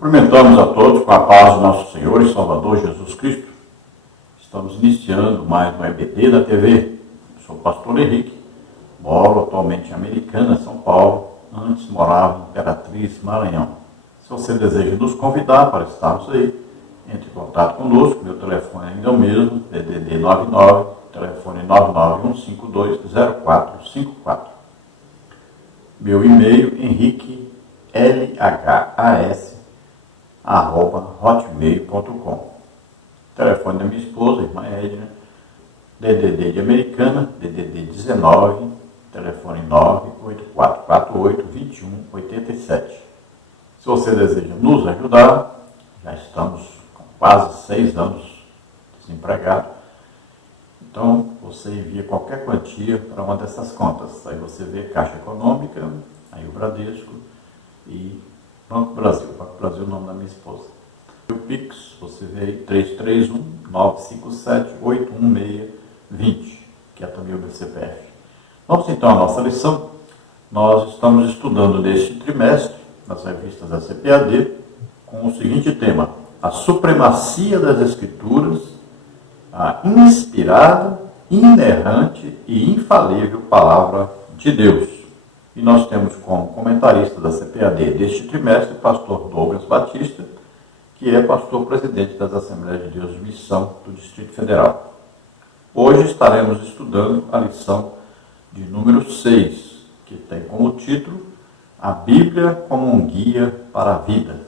Cumprimentamos a todos com a paz do nosso Senhor e Salvador Jesus Cristo. Estamos iniciando mais um EBD da TV. Eu sou o pastor Henrique, moro atualmente em Americana, São Paulo. Antes morava em Imperatriz, Maranhão. Se você deseja nos convidar para estarmos aí, entre em contato conosco. Meu telefone ainda é o mesmo, DDD 99, telefone 991520454. Meu e-mail, henriquelhas@hotmail.com. Telefone da minha esposa, irmã Edna, DDD de Americana, DDD 19, telefone 98448-2187. Se você deseja nos ajudar, já estamos com quase 6 anos desempregados, então você envia qualquer quantia para uma dessas contas. Aí você vê Caixa Econômica, aí o Bradesco e Banco Brasil. Banco Brasil é o nome da minha esposa. E o Pix, você vê aí 331-957-81620, que é também o meu CPF. Vamos então à nossa lição. Nós estamos estudando neste trimestre, nas revistas da CPAD, com o seguinte tema: a supremacia das Escrituras, a inspirada, inerrante e infalível Palavra de Deus. E nós temos como comentarista da CPAD deste trimestre o pastor Douglas Batista, que é pastor presidente das Assembleias de Deus de Missão do Distrito Federal. Hoje estaremos estudando a lição de número 6, que tem como título A Bíblia como um guia para a vida.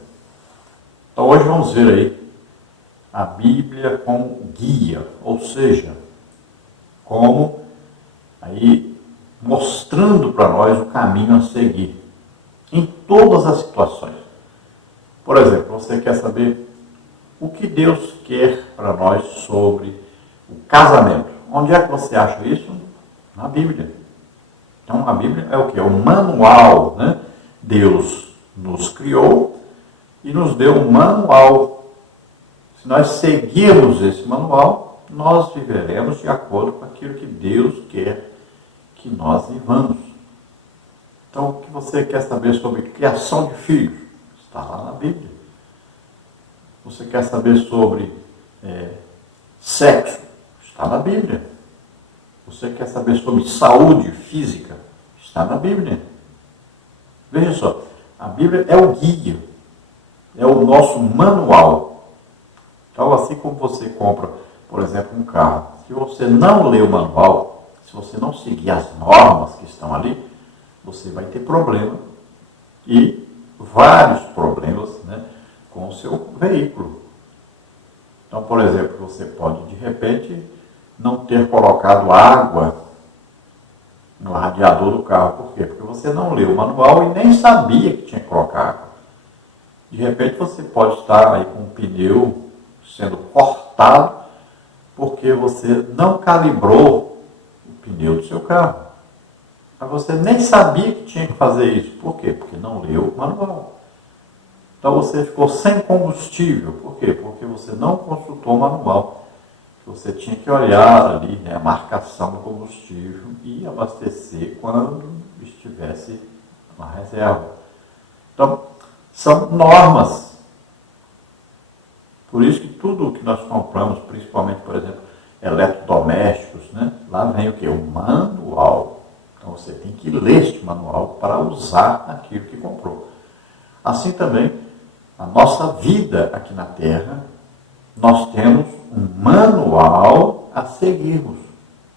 Então hoje vamos ver aí a Bíblia como guia, ou seja, como aí mostrando para nós o caminho a seguir em todas as situações. Por exemplo, você quer saber o que Deus quer para nós sobre o casamento? Onde é que você acha isso? Na Bíblia. Então a Bíblia é o que? É o manual, né? Deus nos criou e nos deu um manual. Se nós seguirmos esse manual, nós viveremos de acordo com aquilo que Deus quer que nós vivamos. Então, o que você quer saber sobre criação de filhos? Está lá na Bíblia. Você quer saber sobre sexo? Está na Bíblia. Você quer saber sobre saúde física? Está na Bíblia. Veja só, a Bíblia é o guia, é o nosso manual. Então, assim como você compra, por exemplo, um carro, se você não ler o manual, se você não seguir as normas que estão ali, você vai ter problema, e vários problemas, né, com o seu veículo. Então, por exemplo, você pode, de repente, não ter colocado água no radiador do carro. Por quê? Porque você não leu o manual e nem sabia que tinha que colocar água. De repente, você pode estar aí com um pneu sendo cortado porque você não calibrou o pneu do seu carro. Mas você nem sabia que tinha que fazer isso. Por quê? Porque não leu o manual. Então você ficou sem combustível. Por quê? Porque você não consultou o manual. Você tinha que olhar ali, né, a marcação do combustível e abastecer quando estivesse uma reserva. Então, são normas. Por isso que tudo o que nós compramos, principalmente, por exemplo, eletrodomésticos, né, lá vem o quê? O manual. Então você tem que ler este manual para usar aquilo que comprou. Assim também, a nossa vida aqui na Terra, nós temos um manual a seguirmos.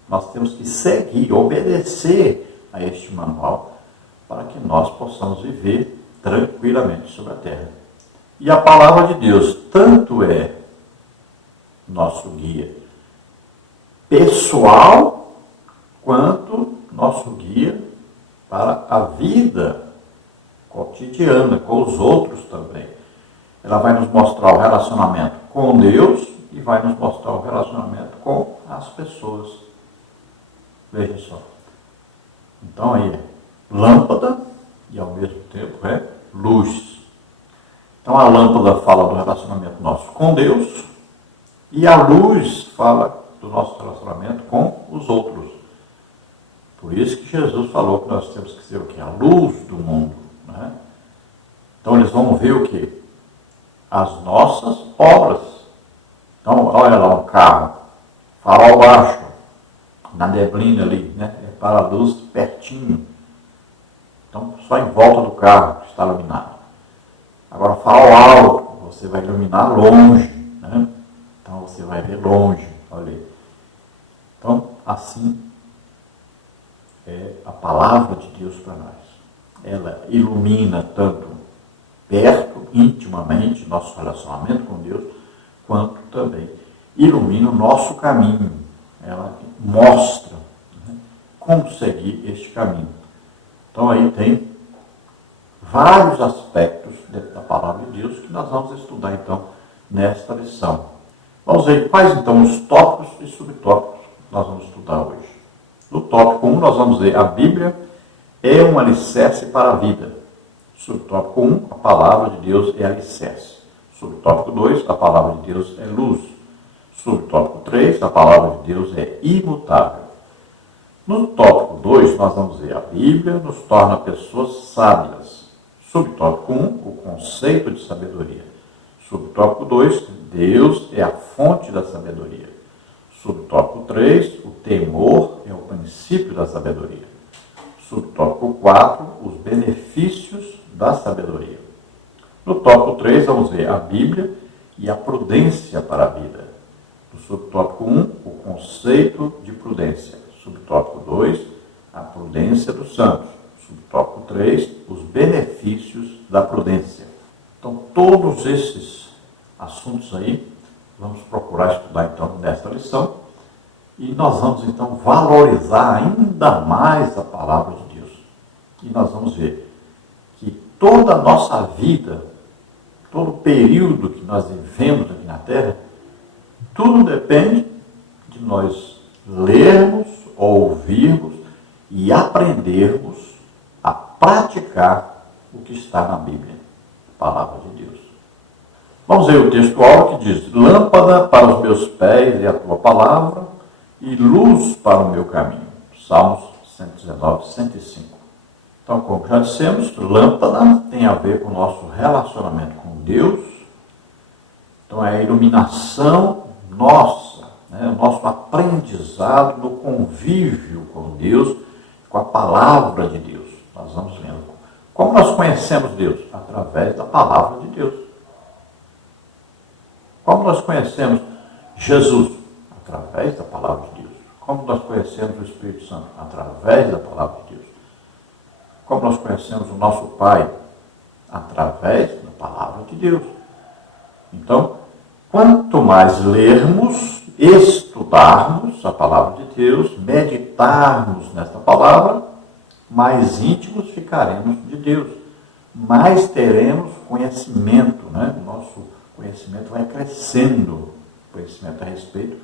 Nós temos que seguir, obedecer a este manual para que nós possamos viver tranquilamente sobre a Terra. E a palavra de Deus tanto é nosso guia pessoal, quanto nosso guia para a vida cotidiana, com os outros também. Ela vai nos mostrar o relacionamento com Deus e vai nos mostrar o relacionamento com as pessoas. Veja só. Então aí é lâmpada e ao mesmo tempo é luz. Então a lâmpada fala do relacionamento nosso com Deus e a luz fala do nosso relacionamento com os outros. Por isso que Jesus falou que nós temos que ser o quê? A luz do mundo. Né? Então eles vão ver o quê? as nossas obras. Então, olha lá um carro, farol baixo, na neblina ali, né? Para a luz pertinho. Então, só em volta do carro que está iluminado. Agora, farol alto, você vai iluminar longe, né? Então, você vai ver longe, olha aí. Então, assim é a palavra de Deus para nós. Ela ilumina tanto perto, intimamente, nosso relacionamento com Deus, quanto também ilumina o nosso caminho. Ela mostra, né, como seguir este caminho. Então aí tem vários aspectos dentro da palavra de Deus que nós vamos estudar então nesta lição. Vamos ver quais então os tópicos e subtópicos que nós vamos estudar hoje. No tópico 1 nós vamos ver a Bíblia é um alicerce para a vida. Subtópico 1, a palavra de Deus é alicerce. Subtópico 2, a palavra de Deus é luz. Subtópico 3, a palavra de Deus é imutável. No tópico 2, nós vamos ver a Bíblia nos torna pessoas sábias. Subtópico 1, o conceito de sabedoria. Subtópico 2, Deus é a fonte da sabedoria. Subtópico 3, o temor é o princípio da sabedoria. Subtópico 4, os benefícios da sabedoria. No tópico 3, vamos ver a Bíblia e a prudência para a vida. No subtópico 1, o conceito de prudência. Subtópico 2, a prudência dos santos. Subtópico 3, os benefícios da prudência. Então, todos esses assuntos aí, vamos procurar estudar então nesta lição. E nós vamos então valorizar ainda mais a palavra de Deus. E nós vamos ver que toda a nossa vida, todo o período que nós vivemos aqui na Terra, tudo depende de nós lermos, ouvirmos e aprendermos a praticar o que está na Bíblia, a palavra de Deus. Vamos ver o textual que diz: lâmpada para os meus pés é a tua palavra e luz para o meu caminho. Salmos 119, 105. Então, como já dissemos, lâmpada tem a ver com o nosso relacionamento com Deus. Então, é a iluminação nossa, né? O nosso aprendizado no convívio com Deus, com a palavra de Deus. Nós vamos vendo. Como nós conhecemos Deus? Através da palavra de Deus. Como nós conhecemos Jesus? Através da palavra de Deus. Como nós conhecemos o Espírito Santo? Através da palavra de Deus. Como nós conhecemos o nosso Pai? Através da palavra de Deus. Então, quanto mais lermos, estudarmos a palavra de Deus, meditarmos nesta palavra, mais íntimos ficaremos de Deus. Mais teremos conhecimento, né? O nosso conhecimento vai crescendo, conhecimento a respeito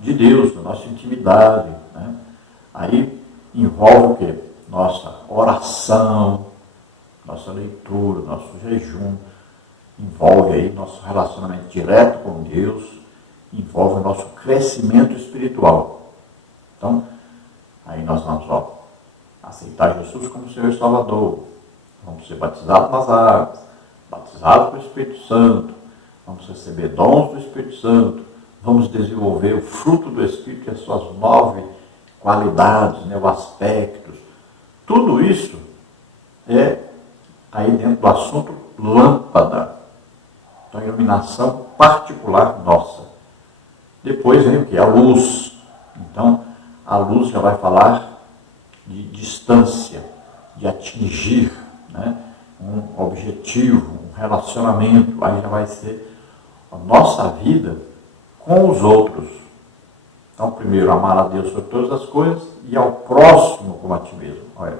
de Deus, da nossa intimidade, né? Aí envolve o quê? Nossa oração, nossa leitura, nosso jejum, envolve aí nosso relacionamento direto com Deus, envolve o nosso crescimento espiritual. Então, aí nós vamos aceitar Jesus como Senhor e Salvador, vamos ser batizados nas águas, batizados pelo Espírito Santo, vamos receber dons do Espírito Santo, vamos desenvolver o fruto do Espírito e as suas 9 qualidades, né, os aspectos. Tudo isso é aí dentro do assunto lâmpada. Então, iluminação particular nossa. Depois vem o que? A luz. Então, a luz já vai falar de distância, de atingir, né, um objetivo, um relacionamento. Aí já vai ser a nossa vida com os outros. Então, primeiro, amar a Deus sobre todas as coisas e ao próximo como a ti mesmo. Olha.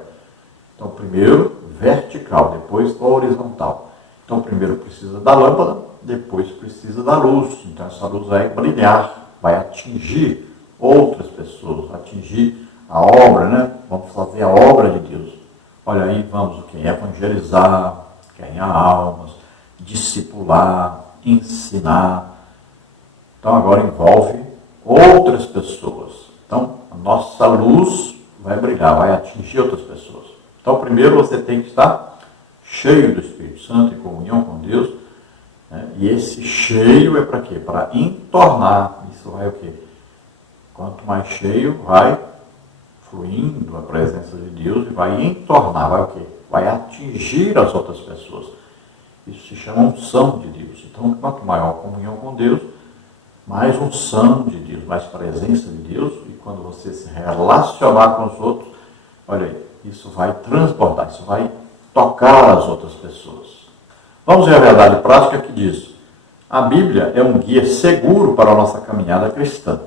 Então, primeiro, vertical, depois horizontal. Então, primeiro precisa da lâmpada, depois precisa da luz. Então, essa luz vai brilhar, vai atingir outras pessoas, atingir a obra, né? Vamos fazer a obra de Deus. Olha aí, vamos o que? Evangelizar, ganhar almas, discipular, ensinar. Então, agora envolve outras pessoas. Então, a nossa luz vai brilhar, vai atingir outras pessoas. Então, primeiro você tem que estar cheio do Espírito Santo, em comunhão com Deus, né? E esse cheio é para quê? Para entornar. Isso vai o quê? Quanto mais cheio, vai fluindo a presença de Deus e vai entornar, vai o quê? Vai atingir as outras pessoas. Isso se chama unção de Deus. Então, quanto maior a comunhão com Deus, mais unção de Deus, mais presença de Deus, e quando você se relacionar com os outros, olha aí, isso vai transbordar, isso vai tocar as outras pessoas. Vamos ver a verdade prática que diz: a Bíblia é um guia seguro para a nossa caminhada cristã.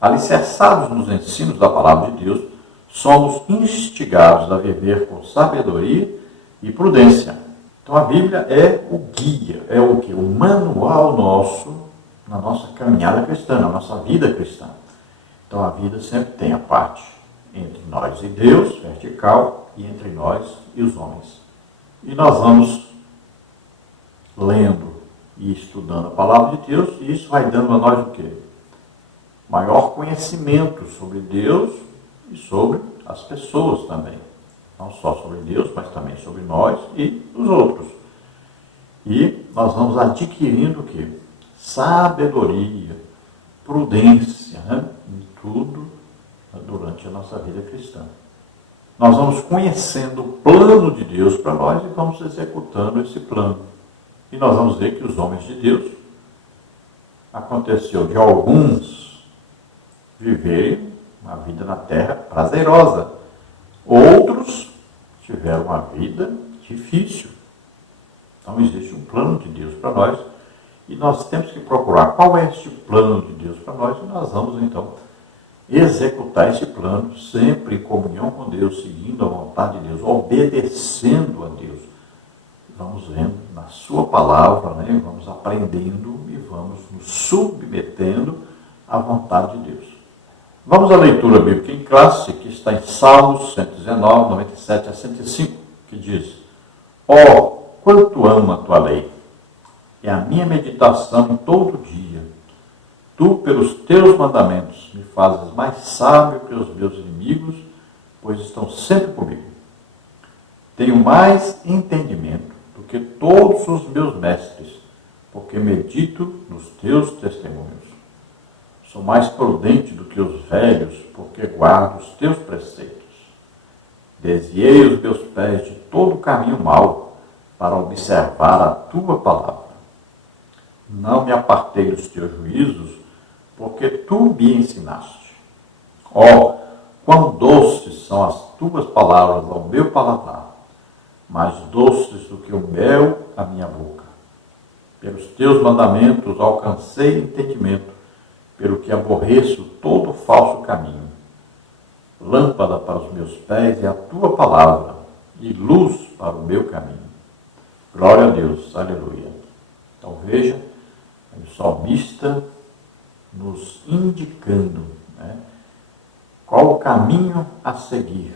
Alicerçados nos ensinos da palavra de Deus, somos instigados a viver com sabedoria e prudência. Então a Bíblia é o guia, é o que? O manual nosso na nossa caminhada cristã, na nossa vida cristã. Então a vida sempre tem a parte entre nós e Deus, vertical, e entre nós e os homens. E nós vamos lendo e estudando a palavra de Deus, e isso vai dando a nós o quê? Maior conhecimento sobre Deus e sobre as pessoas também. Não só sobre Deus, mas também sobre nós e os outros. E nós vamos adquirindo o quê? Sabedoria, prudência, né? Em tudo durante a nossa vida cristã. Nós vamos conhecendo o plano de Deus para nós e vamos executando esse plano. E nós vamos ver que os homens de Deus, aconteceu de alguns viverem uma vida na terra prazerosa. Outros tiveram uma vida difícil. Então existe um plano de Deus para nós e nós temos que procurar qual é este plano de Deus para nós e nós vamos então executar esse plano sempre em comunhão com Deus, seguindo a vontade de Deus, obedecendo a Deus. Vamos vendo na sua palavra, né? Vamos aprendendo e vamos nos submetendo à vontade de Deus. Vamos à leitura bíblica em classe, que está em Salmos 119, 97 a 105, que diz: Ó, quanto amo a tua lei! É a minha meditação em todo dia. Tu, pelos teus mandamentos, me fazes mais sábio que os meus inimigos, pois estão sempre comigo. Tenho mais entendimento do que todos os meus mestres, porque medito nos teus testemunhos. Sou mais prudente do que os velhos, porque guardo os teus preceitos. Desviei os meus pés de todo o caminho mau, para observar a tua palavra. Não me apartei dos teus juízos, porque tu me ensinaste. Ó, quão doces são as tuas palavras ao meu paladar, mais doces do que o mel à minha boca. Pelos teus mandamentos alcancei entendimento, pelo que aborreço todo falso caminho. Lâmpada para os meus pés é a tua palavra, e luz para o meu caminho. Glória a Deus, aleluia. Então veja, o salmista nos indicando, né, qual o caminho a seguir,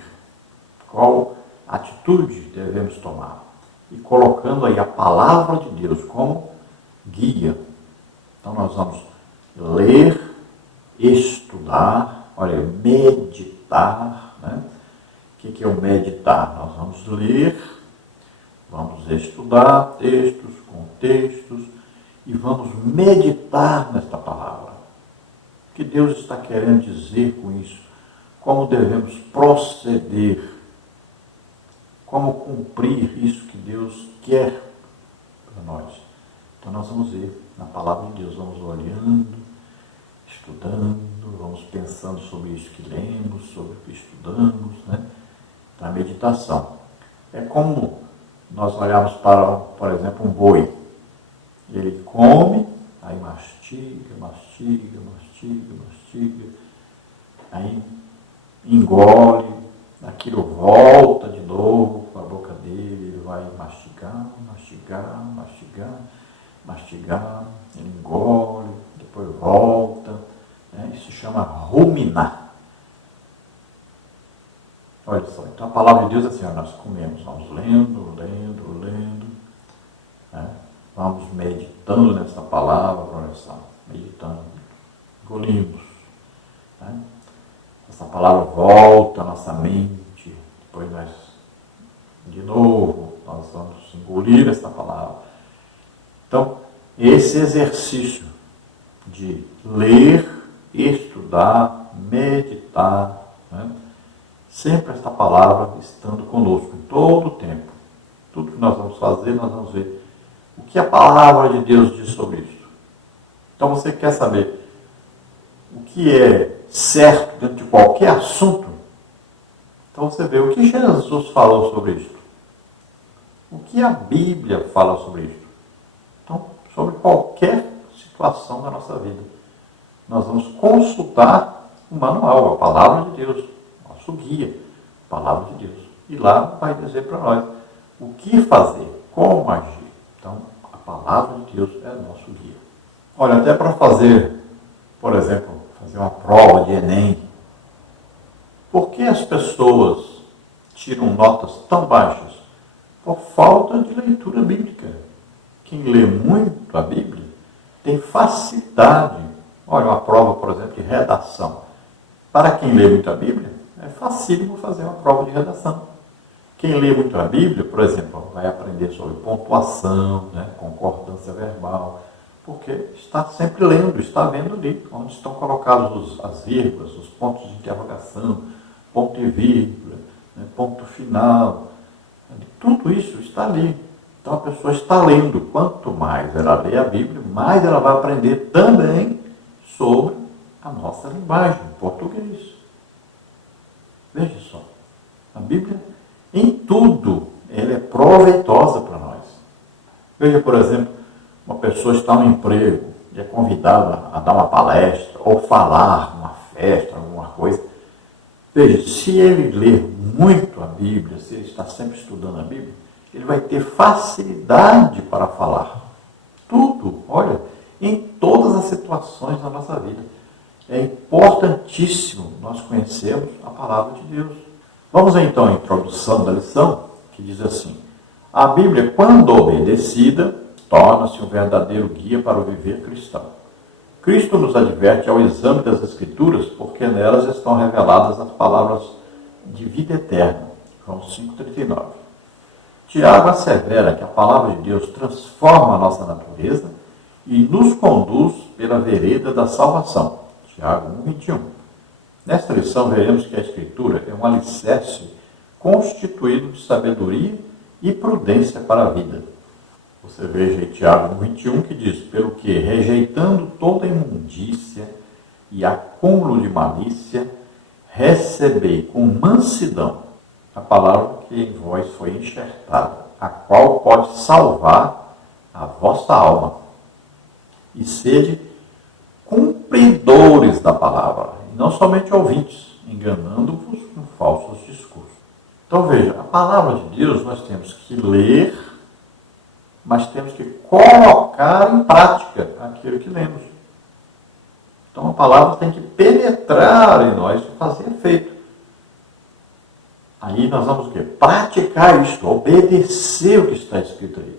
qual atitude devemos tomar, e colocando aí a palavra de Deus como guia. Então nós vamos ler, estudar, olha, meditar, né? O que é o meditar? Nós vamos ler, vamos estudar textos, contextos, e vamos meditar nesta palavra. O que Deus está querendo dizer com isso? Como devemos proceder? Como cumprir isso que Deus quer para nós? Então nós vamos ver na palavra de Deus, vamos olhando, estudando, vamos pensando sobre isso que lemos, sobre o que estudamos, né? Na meditação. É como nós olharmos para, por exemplo, um boi. Ele come, aí mastiga, mastiga, mastiga, mastiga, aí engole, aquilo volta de novo para a boca dele, ele vai mastigar, mastigar, mastigar, mastigar, ele engole, depois volta, né? Isso se chama ruminar. Olha só, então a palavra de Deus é assim, ó, nós comemos, vamos lendo, lendo, lendo, né? Vamos meditando nessa palavra, olha só, meditando, engolimos, né? Essa palavra volta à nossa mente, depois nós, de novo, nós vamos engolir essa palavra. Então, esse exercício de ler, estudar, meditar, né? Sempre esta palavra estando conosco em todo o tempo. Tudo que nós vamos fazer, nós vamos ver o que a palavra de Deus diz sobre isso. Então você quer saber o que é certo dentro de qualquer assunto? Então você vê o que Jesus falou sobre isso. O que a Bíblia fala sobre isso. Então, sobre qualquer situação da nossa vida, nós vamos consultar o manual, a palavra de Deus, nosso guia, a palavra de Deus. E lá vai dizer para nós o que fazer, como agir. Então, a palavra de Deus é nosso guia. Olha, até para fazer, por exemplo, fazer uma prova de Enem, por que as pessoas tiram notas tão baixas? Por falta de leitura bíblica. Quem lê muito a Bíblia tem facilidade. Olha, uma prova, por exemplo, de redação. Para quem lê muito a Bíblia, é facílimo fazer uma prova de redação. Quem lê muito a Bíblia, por exemplo, vai aprender sobre pontuação, né, concordância verbal, porque está sempre lendo, está vendo ali, onde estão colocados as vírgulas, os pontos de interrogação, ponto e vírgula, né, ponto final. Tudo isso está ali. Então a pessoa está lendo. Quanto mais ela lê a Bíblia, mais ela vai aprender também sobre a nossa linguagem, português. Veja só, a Bíblia, em tudo, ela é proveitosa para nós. Veja, por exemplo, uma pessoa está no emprego e é convidada a dar uma palestra ou falar numa festa, alguma coisa. Veja, se ele ler muito a Bíblia, se ele está sempre estudando a Bíblia, ele vai ter facilidade para falar. Tudo, olha, em todas as situações da nossa vida. É importantíssimo nós conhecermos a palavra de Deus. Vamos então à introdução da lição, que diz assim: a Bíblia, quando obedecida, torna-se um verdadeiro guia para o viver cristão. Cristo nos adverte ao exame das Escrituras, porque nelas estão reveladas as palavras de vida eterna. João 5,39. Tiago assevera que a palavra de Deus transforma a nossa natureza e nos conduz pela vereda da salvação. Tiago 1,21. Nesta lição veremos que a Escritura é um alicerce constituído de sabedoria e prudência para a vida. Você veja aí Tiago 1,21 que diz: pelo que, rejeitando toda imundícia e acúmulo de malícia, recebei com mansidão a palavra que em vós foi enxertada, a qual pode salvar a vossa alma. E sede cumpridores da palavra, e não somente ouvintes, enganando-vos com falsos discursos. Então veja, a palavra de Deus nós temos que ler, mas temos que colocar em prática aquilo que lemos. Então a palavra tem que penetrar em nós e fazer efeito. Aí nós vamos o quê? Praticar isto, obedecer o que está escrito aí.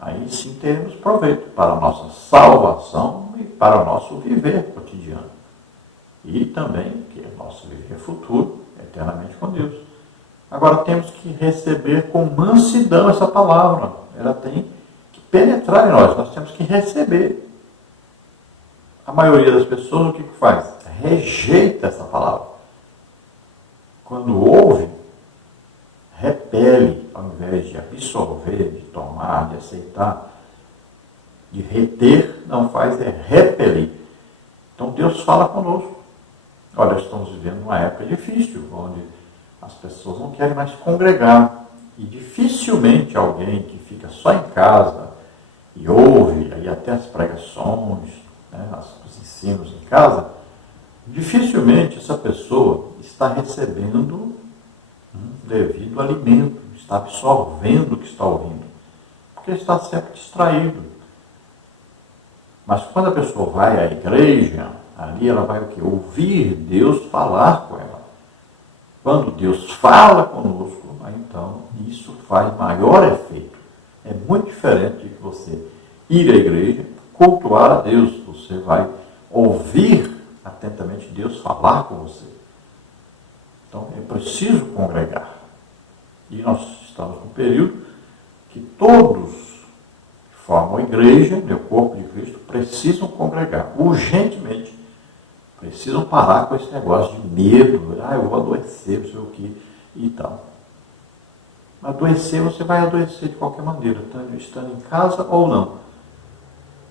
Aí sim teremos proveito para a nossa salvação e para o nosso viver cotidiano. E também, que é o nosso viver futuro, eternamente com Deus. Agora temos que receber com mansidão essa palavra. Ela tem que penetrar em nós temos que receber. A maioria das pessoas o que faz? Rejeita essa palavra. Quando ouve, repele, ao invés de absorver, de tomar, de aceitar, de reter, não faz, é repelir. Então Deus fala conosco. Olha, estamos vivendo uma época difícil, onde as pessoas não querem mais congregar. E dificilmente alguém que fica só em casa e ouve aí até as pregações, né, os ensinos em casa, dificilmente essa pessoa está recebendo devido alimento, está absorvendo o que está ouvindo, porque está sempre distraído. Mas quando a pessoa vai à igreja, ali ela vai o quê? Ouvir Deus falar com ela. Quando Deus fala conosco, então isso faz maior efeito. É muito diferente de você ir à igreja, cultuar a Deus. Você vai ouvir atentamente Deus falar com você. Então é preciso congregar. E nós estamos num período que todos formam a igreja, o corpo de Cristo, precisam congregar urgentemente. Precisam parar com esse negócio de medo. Eu vou adoecer, não sei o que e tal. Adoecer, você vai adoecer de qualquer maneira, estando em casa ou não.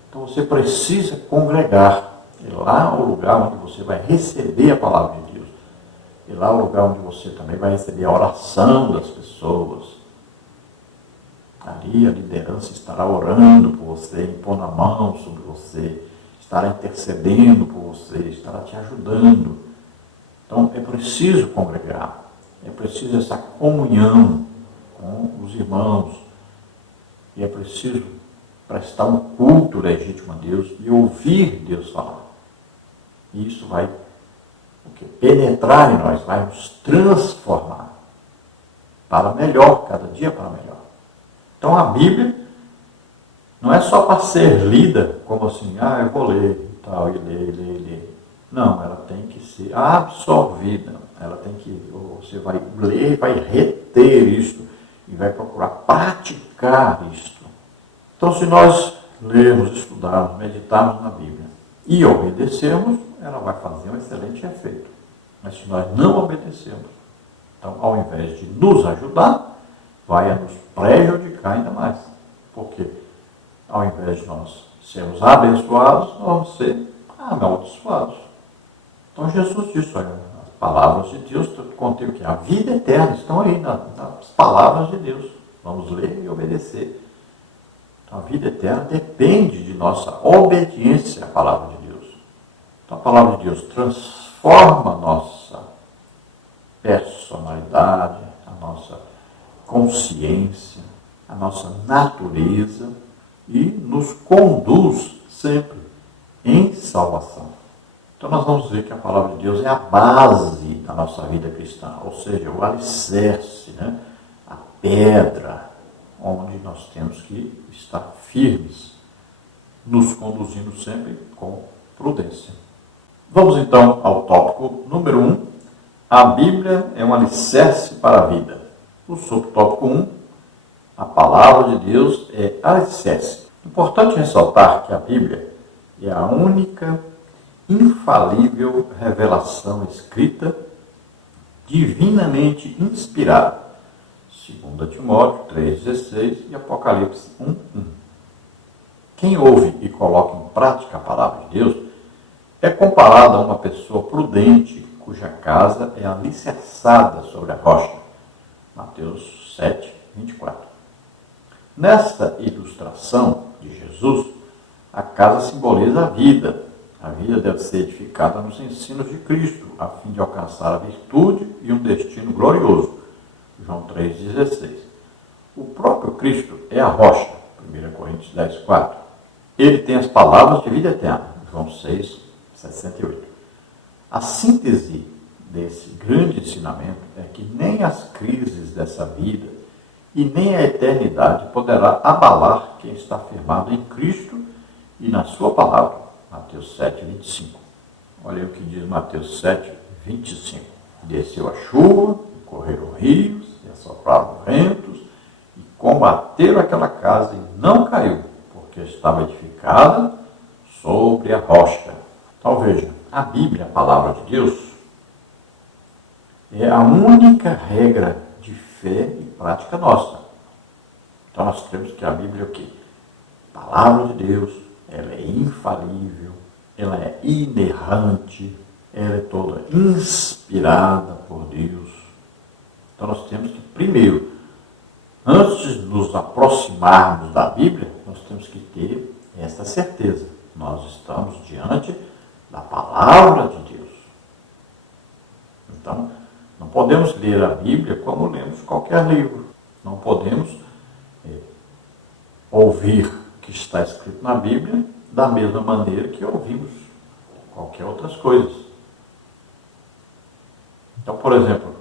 Então você precisa congregar. E lá é o lugar onde você vai receber a palavra de Deus. E lá é o lugar onde você também vai receber a oração das pessoas. Ali a liderança estará orando por você, impondo a mão sobre você, estará intercedendo por você, estará te ajudando. Então é preciso congregar, é preciso essa comunhão com os irmãos, e é preciso prestar um culto legítimo a Deus e ouvir Deus falar. E isso vai penetrar em nós, vai nos transformar para melhor, cada dia para melhor. Então a Bíblia não é só para ser lida como assim, eu vou ler e tal, e ler. Não, ela tem que ser absorvida. Ela tem que, você vai ler, vai reter isto e vai procurar praticar isto. Então se nós lermos, estudarmos, meditarmos na Bíblia e obedecermos, ela vai fazer um excelente efeito. Mas se nós não obedecermos, então ao invés de nos ajudar, vai nos prejudicar ainda mais. Porque ao invés de nós sermos abençoados, nós vamos ser amaldiçoados. Então Jesus disse, olha, as palavras de Deus, contém o que? A vida eterna, estão aí nas palavras de Deus. Vamos ler e obedecer. Então a vida eterna depende de nossa obediência à palavra de Deus. Então a palavra de Deus transforma a nossa personalidade, a nossa consciência, a nossa natureza e nos conduz sempre em salvação. Então nós vamos ver que a palavra de Deus é a base da nossa vida cristã, ou seja, o alicerce, a pedra onde nós temos que estar firmes, nos conduzindo sempre com prudência. Vamos então ao tópico número 1. A Bíblia é um alicerce para a vida. O subtópico 1, a palavra de Deus é alicerce. Importante ressaltar que a Bíblia é a única infalível revelação escrita, divinamente inspirada. 2 Timóteo 3,16 e Apocalipse 1,1. Quem ouve e coloca em prática a palavra de Deus é comparado a uma pessoa prudente, cuja casa é alicerçada sobre a rocha. Mateus 7, 24. Nesta ilustração de Jesus, a casa simboliza a vida. A vida deve ser edificada nos ensinos de Cristo, a fim de alcançar a virtude e um destino glorioso. João 3,16. O próprio Cristo é a rocha. 1 Coríntios 10, 4. Ele tem as palavras de vida eterna. João 6, 68. A síntese desse grande ensinamento é que nem as crises dessa vida e nem a eternidade poderá abalar quem está firmado em Cristo e na sua palavra. Mateus 7, 25. Olha o que diz Mateus 7, 25. Desceu a chuva, correram rios, e assopraram ventos, e combateram aquela casa e não caiu, porque estava edificada sobre a rocha. Então veja, a Bíblia, a palavra de Deus, é a única regra de fé e prática nossa. Então nós temos que a Bíblia é o quê? Palavra de Deus, ela é infalível, ela é inerrante, ela é toda inspirada por Deus. Então nós temos que, primeiro, antes de nos aproximarmos da Bíblia, nós temos que ter essa certeza. Nós estamos diante da palavra de Deus. Então, não podemos ler a Bíblia como lemos qualquer livro. Não podemos ouvir o que está escrito na Bíblia da mesma maneira que ouvimos qualquer outras coisas. Então, por exemplo,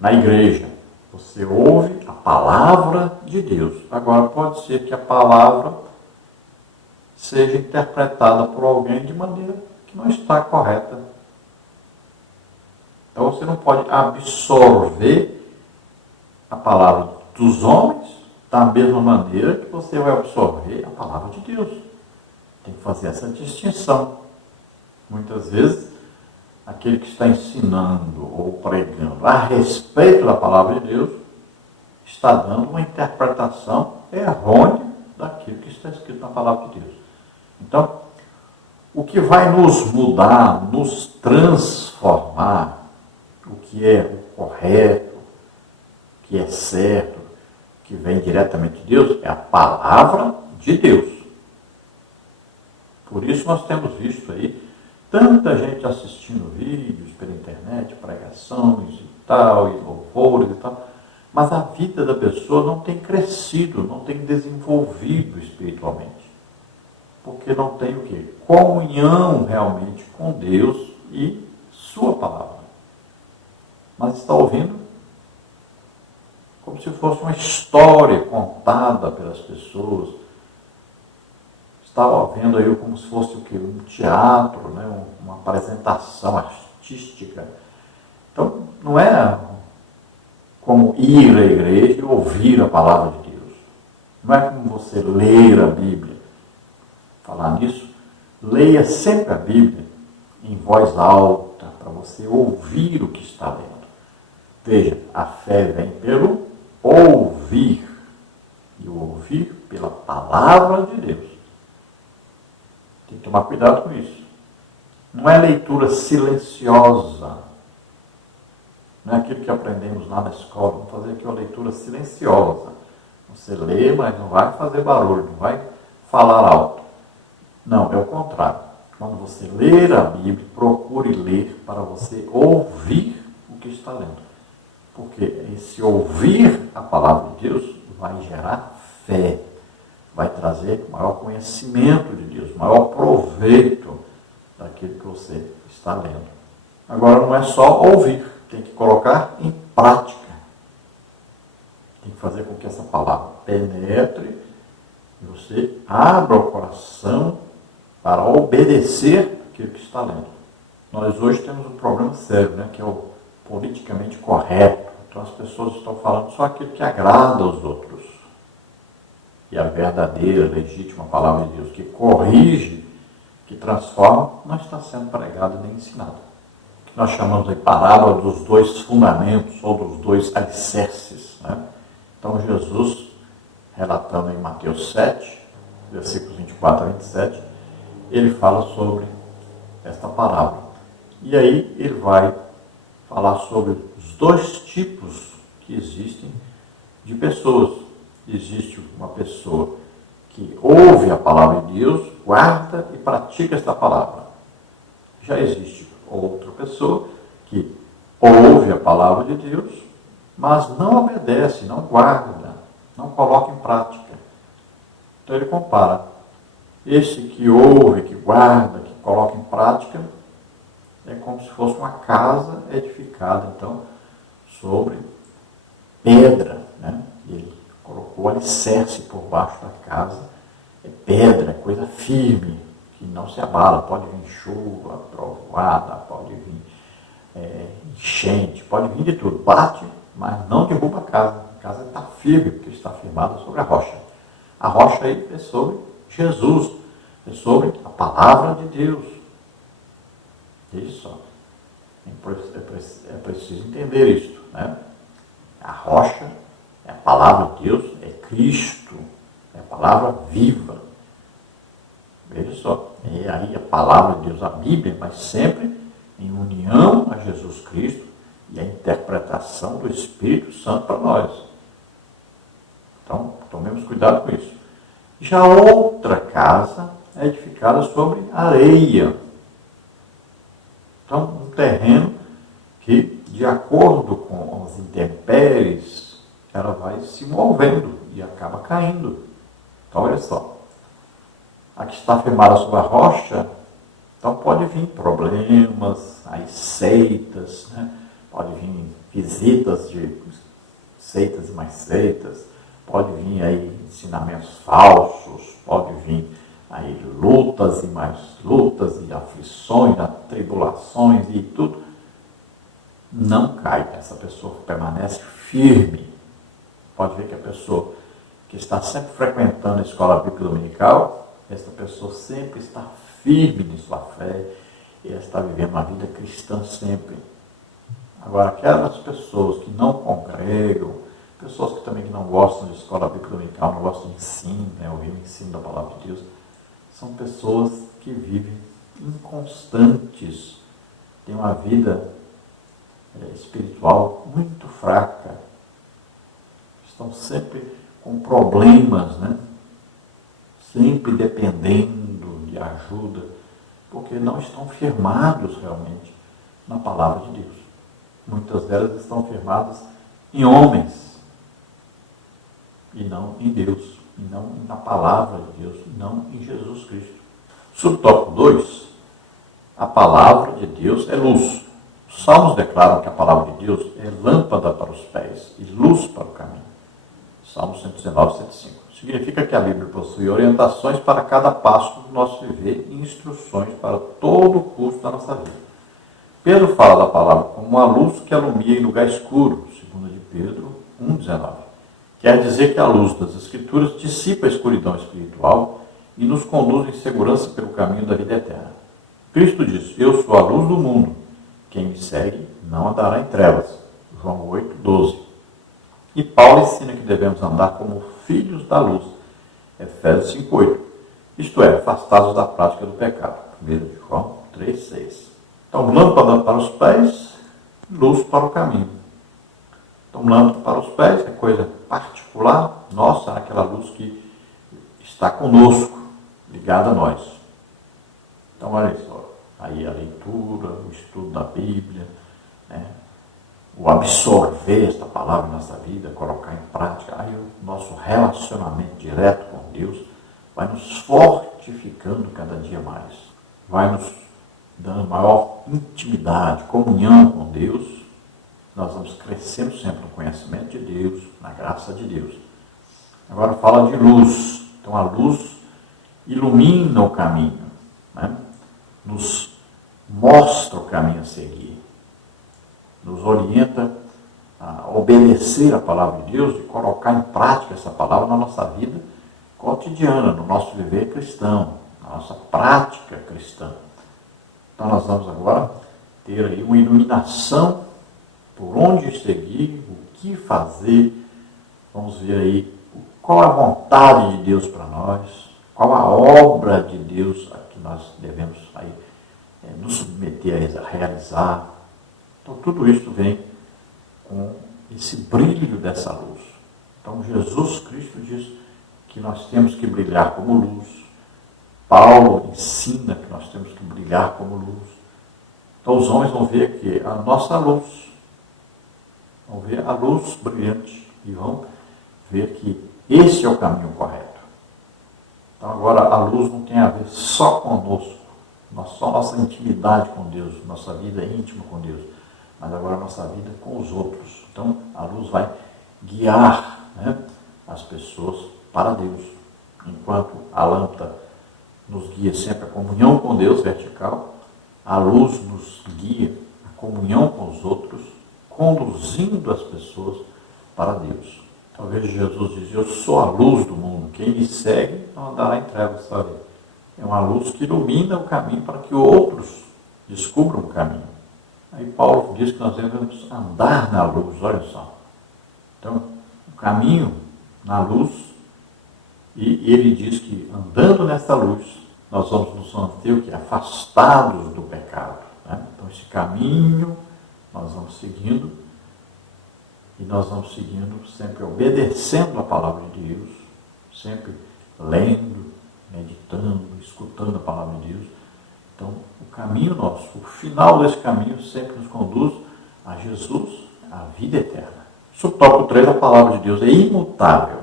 na igreja, você ouve a palavra de Deus. Agora, pode ser que a palavra seja interpretada por alguém de maneira que não está correta. Então, você não pode absorver a palavra dos homens da mesma maneira que você vai absorver a palavra de Deus. Tem que fazer essa distinção. Muitas vezes, aquele que está ensinando ou pregando a respeito da palavra de Deus está dando uma interpretação errônea daquilo que está escrito na palavra de Deus. Então, o que vai nos mudar, nos transformar, o que é o correto, o que é certo, o que vem diretamente de Deus, é a palavra de Deus. Por isso nós temos visto aí tanta gente assistindo vídeos pela internet, pregações e tal, e louvores e tal, mas a vida da pessoa não tem crescido, não tem desenvolvido espiritualmente. Porque não tem o quê? Comunhão realmente com Deus e sua palavra. Mas está ouvindo como se fosse uma história contada pelas pessoas. Estava vendo aí como se fosse o quê? Um teatro, né? Uma apresentação artística. Então, não é como ir à igreja e ouvir a palavra de Deus. Não é como você ler a Bíblia. Falar nisso, leia sempre a Bíblia em voz alta, para você ouvir o que está lendo. Veja, a fé vem pelo ouvir, e o ouvir pela palavra de Deus. Tem que tomar cuidado com isso. Não é leitura silenciosa. Não é aquilo que aprendemos lá na escola. Vamos fazer aqui uma leitura silenciosa. Você lê, mas não vai fazer barulho, não vai falar alto. Não, é o contrário. Quando você ler a Bíblia, procure ler para você ouvir o que está lendo. Porque esse ouvir a palavra de Deus vai gerar fé. Vai trazer maior conhecimento de Deus, maior proveito daquilo que você está lendo. Agora, não é só ouvir, tem que colocar em prática. Tem que fazer com que essa palavra penetre e você abra o coração para obedecer aquilo que está lendo. Nós hoje temos um problema sério, né, que é o politicamente correto. Então as pessoas estão falando só aquilo que agrada aos outros. E a verdadeira, legítima palavra de Deus, que corrige, que transforma, não está sendo pregada nem ensinada. O que nós chamamos de parábola dos dois fundamentos, ou dos dois alicerces. Né? Então Jesus, relatando em Mateus 7, versículos 24 a 27, ele fala sobre esta parábola. E aí ele vai falar sobre os dois tipos que existem de pessoas. Existe uma pessoa que ouve a palavra de Deus, guarda e pratica esta palavra. Já existe outra pessoa que ouve a palavra de Deus, mas não obedece, não guarda, não coloca em prática. Então ele compara. Esse que ouve, que guarda, que coloca em prática, é como se fosse uma casa edificada, então, sobre pedra, né? Ele colocou alicerce por baixo da casa, é pedra, é coisa firme, que não se abala. Pode vir chuva, trovoada, pode vir enchente, pode vir de tudo. Bate, mas não derruba a casa. A casa está firme, porque está firmada sobre a rocha. A rocha aí é sobre Jesus, é sobre a palavra de Deus. Veja só, é preciso entender isso, né? A rocha é a palavra de Deus, é Cristo, é a palavra viva. Veja só, é aí a palavra de Deus, a Bíblia, mas sempre em união a Jesus Cristo e a interpretação do Espírito Santo para nós. Então, tomemos cuidado com isso. Já outra casa é edificada sobre areia. Então, um terreno que, de acordo com as intempéries, ela vai se movendo e acaba caindo. Então, olha só. A que está firmada sobre a rocha, então pode vir problemas, aí seitas, né? Pode vir visitas de seitas e mais seitas, pode vir aí ensinamentos falsos, pode vir aí lutas e mais lutas, e aflições, tribulações e tudo. Não cai, essa pessoa permanece firme. Pode ver que a pessoa que que está sempre frequentando a escola bíblica dominical, esta pessoa sempre está firme em sua fé e ela está vivendo uma vida cristã sempre. Agora, aquelas pessoas que não congregam, pessoas que também não gostam de escola bíblica dominical, não gostam de ensino, ouvir o ensino da palavra de Deus, são pessoas que vivem inconstantes, têm uma vida espiritual muito fraca, estão sempre com problemas, sempre dependendo de ajuda, porque não estão firmados realmente na palavra de Deus. Muitas delas estão firmadas em homens e não em Deus, e não na palavra de Deus, e não em Jesus Cristo. Subtópico 2, a palavra de Deus é luz. Os salmos declaram que a palavra de Deus é lâmpada para os pés e luz para o caminho. Salmo 119, 105. Significa que a Bíblia possui orientações para cada passo do nosso viver e instruções para todo o curso da nossa vida. Pedro fala da palavra como uma luz que alumia em lugar escuro, segundo de Pedro 1,19. Quer dizer que a luz das Escrituras dissipa a escuridão espiritual e nos conduz em segurança pelo caminho da vida eterna. Cristo diz: eu sou a luz do mundo. Quem me segue não andará em trevas. João 8,12. E Paulo ensina que devemos andar como filhos da luz. Efésios 5,8. Isto é, afastados da prática do pecado. 1 João 3,6. Então, lâmpada para os pés, luz para o caminho. Então, lâmpada para os pés é coisa particular nossa, aquela luz que está conosco, ligada a nós. Então, olha só, aí a leitura, o estudo da Bíblia, o absorver esta palavra na nossa vida, colocar em prática, aí o nosso relacionamento direto com Deus vai nos fortificando cada dia mais, vai nos dando maior intimidade, comunhão com Deus. Nós vamos crescendo sempre no conhecimento de Deus, na graça de Deus. Agora fala de luz. Então a luz ilumina o caminho, nos mostra o caminho a seguir, nos orienta a obedecer a palavra de Deus e colocar em prática essa palavra na nossa vida cotidiana, no nosso viver cristão, na nossa prática cristã. Então nós vamos agora ter aí uma iluminação por onde seguir, o que fazer. Vamos ver aí qual a vontade de Deus para nós, qual a obra de Deus a que nós devemos aí, nos submeter a realizar. Então tudo isso vem com esse brilho dessa luz. Então Jesus Cristo diz que nós temos que brilhar como luz. Paulo ensina que nós temos que brilhar como luz. Então os homens vão ver que a nossa luz, vão ver a luz brilhante e vão ver que esse é o caminho correto. Então agora a luz não tem a ver só conosco, só nossa intimidade com Deus, nossa vida íntima com Deus, mas agora a nossa vida com os outros. Então a luz vai guiar as pessoas para Deus. Enquanto a lâmpada nos guia sempre a comunhão com Deus vertical, a luz nos guia a comunhão com os outros, conduzindo as pessoas para Deus. Talvez Jesus diz: eu sou a luz do mundo, quem me segue não andará em trevas, sabe? É uma luz que ilumina o caminho para que outros descubram o caminho. Aí Paulo diz que nós devemos andar na luz, olha só. Então, o caminho na luz, e ele diz que andando nessa luz, nós vamos nos manter o quê? Afastados do pecado. Então, esse caminho nós vamos seguindo, e nós vamos seguindo sempre obedecendo a palavra de Deus, sempre lendo, meditando, escutando a palavra de Deus. Então, o caminho nosso, o final desse caminho sempre nos conduz a Jesus, a vida eterna. Subtópico 3, a palavra de Deus é imutável.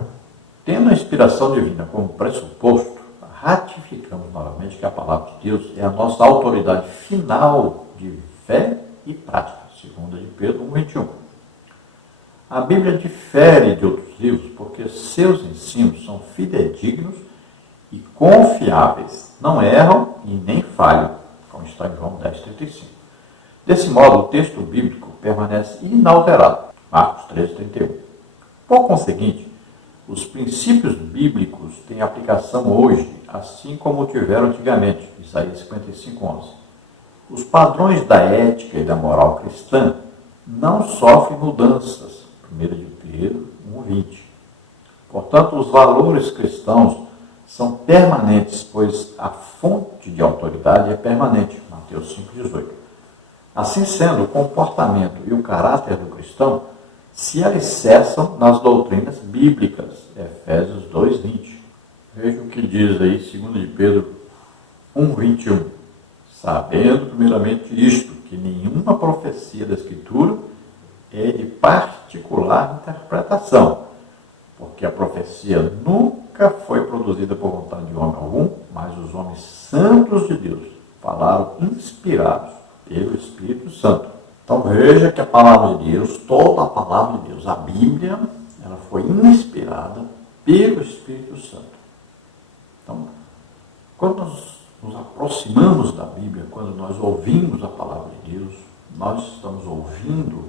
Tendo a inspiração divina como pressuposto, ratificamos novamente que a palavra de Deus é a nossa autoridade final de fé e prática, segundo de Pedro 1,21. A Bíblia difere de outros livros porque seus ensinos são fidedignos e confiáveis, não erram e nem falham, como está em João 10,35. Desse modo, o texto bíblico permanece inalterado, Marcos 13,31. Por conseguinte, Os princípios bíblicos têm aplicação hoje, assim como tiveram antigamente, Isaías 55:11. Os padrões da ética e da moral cristã não sofrem mudanças, 1 de Pedro 1:20. Portanto, os valores cristãos são permanentes, pois a fonte de autoridade é permanente, Mateus 5:18. Assim sendo, o comportamento e o caráter do cristão se alicerçam nas doutrinas bíblicas, Efésios 2:20. Veja o que diz aí 2 de Pedro 1:21. Sabendo primeiramente isto, que nenhuma profecia da Escritura é de particular interpretação, porque a profecia nunca foi produzida por vontade de homem algum, mas os homens santos de Deus falaram inspirados pelo Espírito Santo. Então veja que a palavra de Deus, toda a palavra de Deus, a Bíblia, ela foi inspirada pelo Espírito Santo. Então, quando nós nos aproximamos da Bíblia, quando nós ouvimos a palavra de Deus, nós estamos ouvindo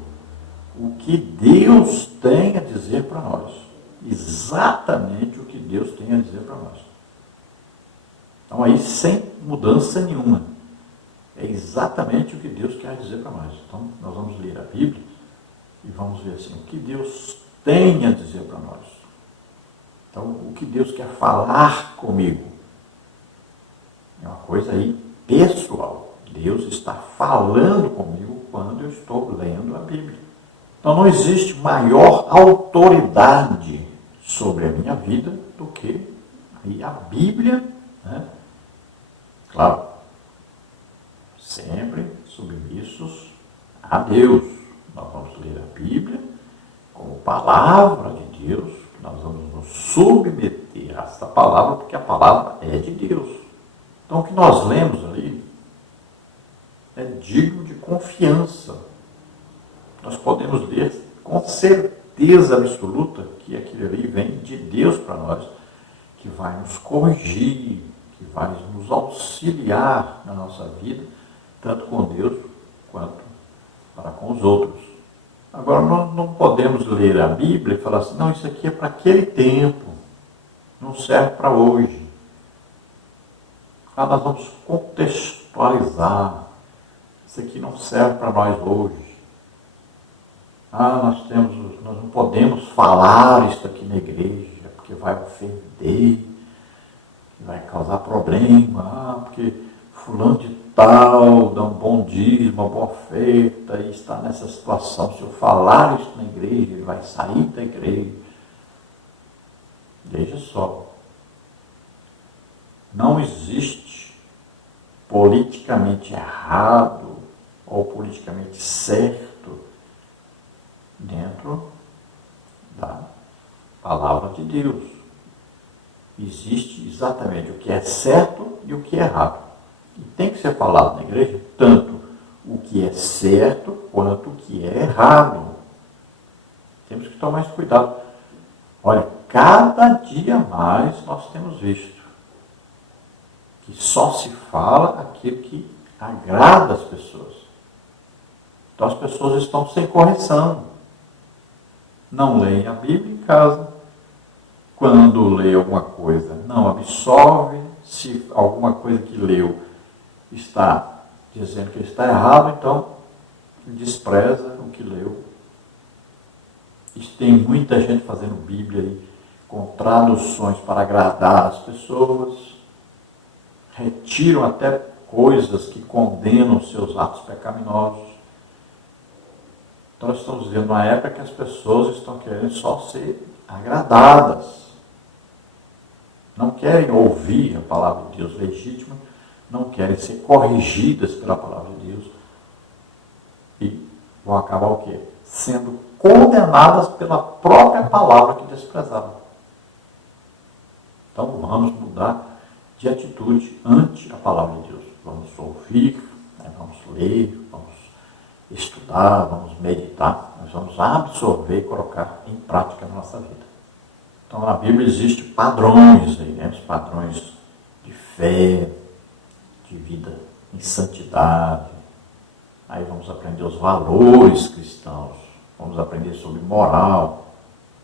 o que Deus tem a dizer para nós. Exatamente o que Deus tem a dizer para nós. Então aí sem mudança nenhuma. É exatamente o que Deus quer dizer para nós. Então nós vamos ler a Bíblia e vamos ver assim, o que Deus tem a dizer para nós. Então o que Deus quer falar comigo. É uma coisa aí pessoal. Deus está falando comigo quando eu estou lendo a Bíblia. Então não existe maior autoridade sobre a minha vida do que a Bíblia, né? Claro, sempre submissos a Deus. Nós vamos ler a Bíblia como palavra de Deus, nós vamos nos submeter a essa palavra, porque a palavra é de Deus. Então o que nós lemos ali é digno de confiança. Nós podemos ler com certeza absoluta que aquilo ali vem de Deus para nós, que vai nos corrigir, que vai nos auxiliar na nossa vida, tanto com Deus quanto para com os outros. Agora, nós não podemos ler a Bíblia e falar assim, não, isso aqui é para aquele tempo, não serve para hoje. Nós vamos contextualizar, isso aqui não serve para nós hoje. Nós não podemos falar isso aqui na igreja, porque vai ofender, vai causar problema, porque fulano de tal dá um bom dízimo, uma boa oferta, e está nessa situação. Se eu falar isso na igreja, ele vai sair da igreja. Veja só, não existe politicamente errado ou politicamente certo dentro da palavra de Deus. Existe exatamente o que é certo e o que é errado. E tem que ser falado na igreja tanto o que é certo quanto o que é errado. Temos que tomar esse cuidado. Olha, cada dia mais nós temos visto que só se fala aquilo que agrada as pessoas. Então as pessoas estão sem correção. Não leem a Bíblia em casa. Quando lê alguma coisa, não absorve. Se alguma coisa que leu está dizendo que está errado, então despreza o que leu. E tem muita gente fazendo Bíblia aí, com traduções para agradar as pessoas, retiram até coisas que condenam seus atos pecaminosos. Então nós estamos vivendo uma época que as pessoas estão querendo só ser agradadas. Não querem ouvir a palavra de Deus legítima, não querem ser corrigidas pela palavra de Deus. E vão acabar o quê? Sendo condenadas pela própria palavra que desprezaram. Então vamos mudar de atitude ante a palavra de Deus. Vamos ouvir, vamos ler, vamos estudar, vamos meditar, nós vamos absorver e colocar em prática na nossa vida. Então na Bíblia existem padrões aí, né? Os padrões de fé, de vida em santidade. Aí vamos aprender os valores cristãos, vamos aprender sobre moral,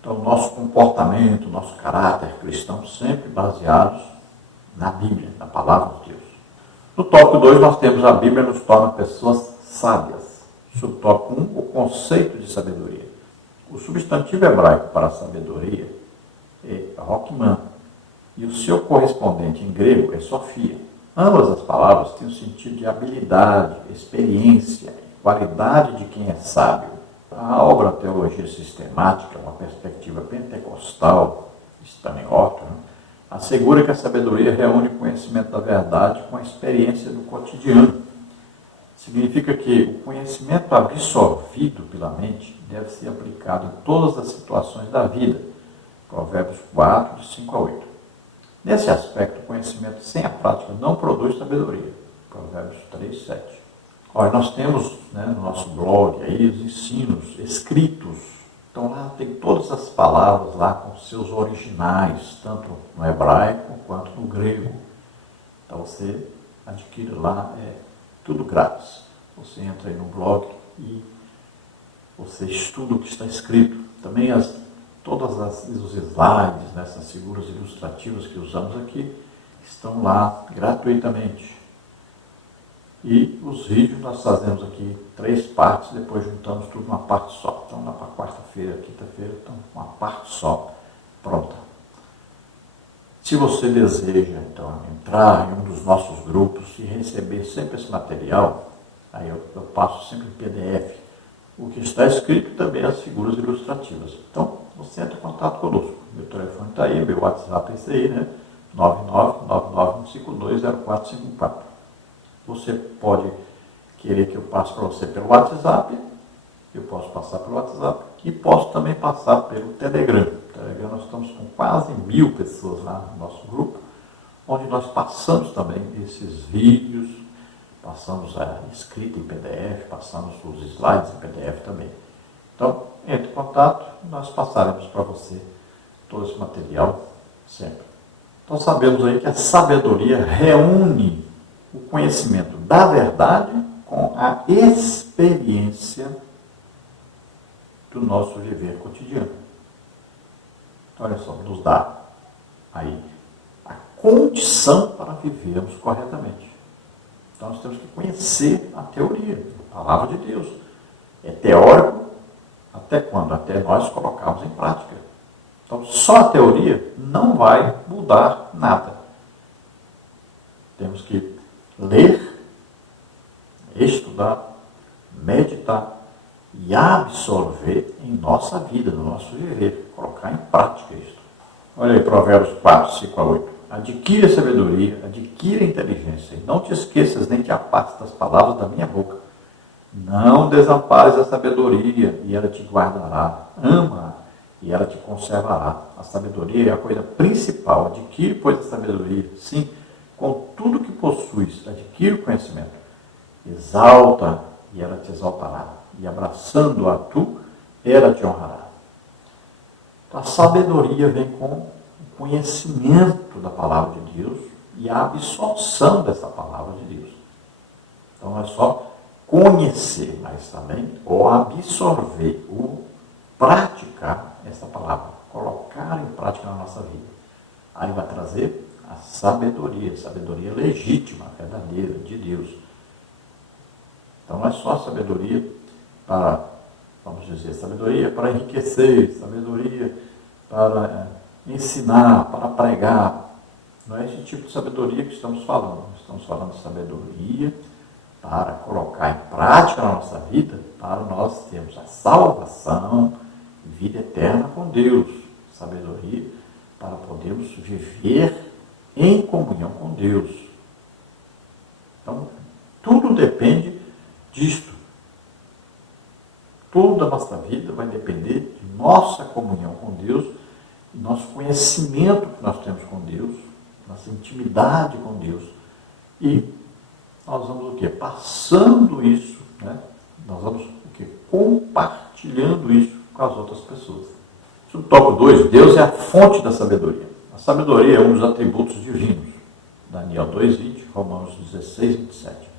Então, nosso comportamento, nosso caráter cristão, sempre baseados na Bíblia, na palavra de Deus. No tópico 2, nós temos a Bíblia nos torna pessoas sábias. Subtópico 1, o conceito de sabedoria. O substantivo hebraico para sabedoria é Rockman, e o seu correspondente em grego é Sofia. Ambas as palavras têm o sentido de habilidade, experiência, qualidade de quem é sábio. A obra Teologia Sistemática, uma perspectiva pentecostal, Stanley Horton, assegura que a sabedoria reúne o conhecimento da verdade com a experiência do cotidiano. Significa que o conhecimento absorvido pela mente deve ser aplicado em todas as situações da vida. Provérbios 4, de 5 a 8. Nesse aspecto, o conhecimento sem a prática não produz sabedoria. Provérbios 3, 7. Olha, nós temos, no nosso blog aí os ensinos escritos. Então lá tem todas as palavras lá com seus originais, tanto no hebraico quanto no grego. Então você adquire lá, tudo grátis. Você entra aí no blog e você estuda o que está escrito. Também todos os slides, essas figuras ilustrativas que usamos aqui, estão lá gratuitamente. E os vídeos nós fazemos aqui 3 partes, depois juntamos tudo numa parte só. Então, na quarta-feira, quinta-feira, então, uma parte só, pronta. Se você deseja, então, entrar em um dos nossos grupos e receber sempre esse material, aí eu passo sempre em PDF. O que está escrito também as figuras ilustrativas. Então, você entra em contato conosco. Meu telefone está aí, meu WhatsApp é esse aí, 99951520454. Você pode querer que eu passe para você pelo WhatsApp, eu posso passar pelo WhatsApp e posso também passar pelo Telegram. No Telegram nós estamos com quase 1000 pessoas lá no nosso grupo, onde nós passamos também esses vídeos, passamos a escrita em PDF, passamos os slides em PDF também. Então, entre em contato, nós passaremos para você todo esse material sempre. Então, sabemos aí que a sabedoria reúne o conhecimento da verdade com a experiência do nosso viver cotidiano. Então, olha só, nos dá aí a condição para vivermos corretamente. Então, nós temos que conhecer a teoria, a palavra de Deus. É teórico até quando? Até nós colocarmos em prática. Então, só a teoria não vai mudar nada. Temos que ler, estudar, meditar e absorver em nossa vida, no nosso viver, colocar em prática isto. Olha aí, Provérbios 4, 5 a 8. Adquire a sabedoria, adquire a inteligência, e não te esqueças nem te apartes das palavras da minha boca. Não desampares a sabedoria, e ela te guardará. Ama-a, e ela te conservará. A sabedoria é a coisa principal. Adquire, pois, a sabedoria. Sim, com tudo que possuis, adquire o conhecimento. Exalta, e ela te exaltará. E abraçando-a tu, ela te honrará. Então, a sabedoria vem com o conhecimento da palavra de Deus e a absorção dessa palavra de Deus. Então, não é só conhecer, mas também o absorver, o praticar essa palavra, colocar em prática na nossa vida. Aí vai trazer a sabedoria legítima, verdadeira, de Deus. Então não é só sabedoria para, vamos dizer, sabedoria para enriquecer, sabedoria para ensinar, para pregar. Não é esse tipo de sabedoria que estamos falando. Estamos falando de sabedoria para colocar em prática na nossa vida, para nós termos a salvação, vida eterna com Deus. Sabedoria para podermos viver em comunhão com Deus. Então, tudo depende disto. Toda a nossa vida vai depender de nossa comunhão com Deus, nosso conhecimento que nós temos com Deus, nossa intimidade com Deus. E nós vamos o quê? Passando isso, nós vamos o quê? Compartilhando isso com as outras pessoas. Subtópico 2, Deus é a fonte da sabedoria. A sabedoria é um dos atributos divinos. Daniel 2:20, Romanos 16:27.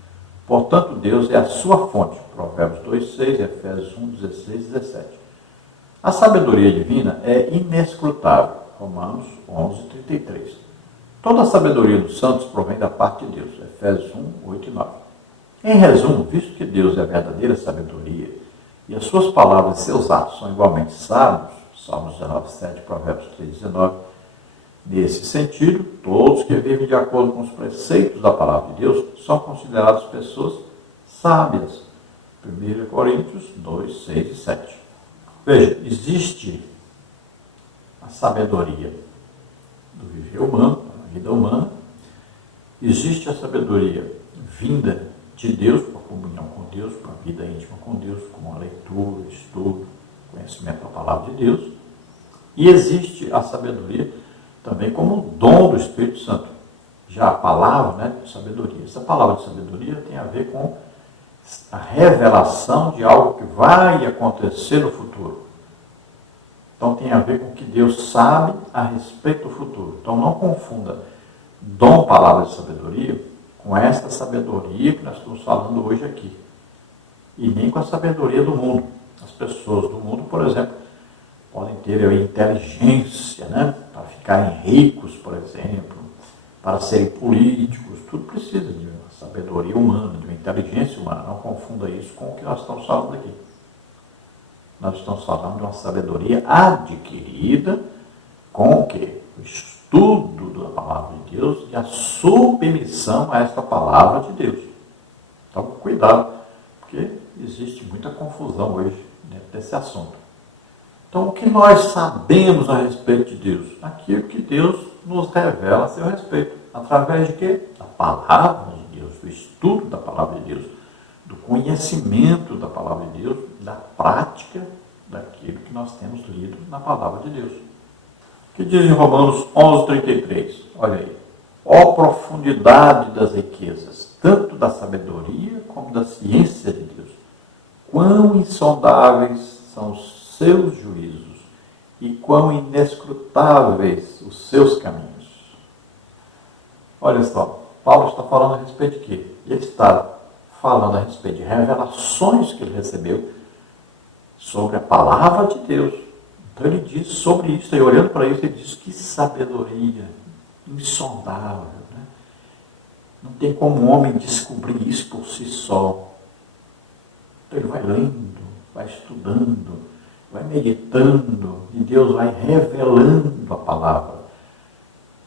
Portanto, Deus é a sua fonte. Provérbios 2:6, Efésios 1:16 e 17. A sabedoria divina é inescrutável. Romanos 11:33. Toda a sabedoria dos santos provém da parte de Deus. Efésios 1:8 e 9. Em resumo, visto que Deus é a verdadeira sabedoria e as suas palavras e seus atos são igualmente sábios, Salmos 19:7, Provérbios 3:19, nesse sentido, todos que vivem de acordo com os preceitos da palavra de Deus são considerados pessoas sábias. 1 Coríntios 2:6 e 7. Veja, existe a sabedoria do viver humano, da vida humana, existe a sabedoria vinda de Deus, para a comunhão com Deus, para a vida íntima com Deus, como a leitura, estudo, conhecimento da palavra de Deus, e existe a sabedoria também como dom do Espírito Santo. Já a palavra, de sabedoria, essa palavra de sabedoria tem a ver com a revelação de algo que vai acontecer no futuro. Então tem a ver com o que Deus sabe a respeito do futuro. Então não confunda dom, palavra de sabedoria, com esta sabedoria que nós estamos falando hoje aqui. E nem com a sabedoria do mundo. As pessoas do mundo, por exemplo, podem ter a inteligência, para ficarem ricos, por exemplo, para serem políticos. Tudo precisa de uma sabedoria humana, de uma inteligência humana. Não confunda isso com o que nós estamos falando aqui. Nós estamos falando de uma sabedoria adquirida com o quê? O estudo da palavra de Deus e a submissão a esta palavra de Deus. Então, cuidado, porque existe muita confusão hoje dentro desse assunto. Então, o que nós sabemos a respeito de Deus? Aquilo que Deus nos revela a seu respeito. Através de quê? Da palavra de Deus, do estudo da palavra de Deus, do conhecimento da palavra de Deus, da prática daquilo que nós temos lido na palavra de Deus. O que diz em Romanos 11:33? Olha aí. Ó profundidade das riquezas, tanto da sabedoria como da ciência de Deus. Quão insondáveis são os seus juízos e quão inescrutáveis os seus caminhos. Olha só, Paulo está falando a respeito de quê? Ele está falando a respeito de revelações que ele recebeu sobre a palavra de Deus. Então ele diz sobre isso, e olhando para isso, ele diz que sabedoria insondável. Não tem como o homem descobrir isso por si só. Então ele vai lendo, vai estudando, vai meditando, e Deus vai revelando a palavra.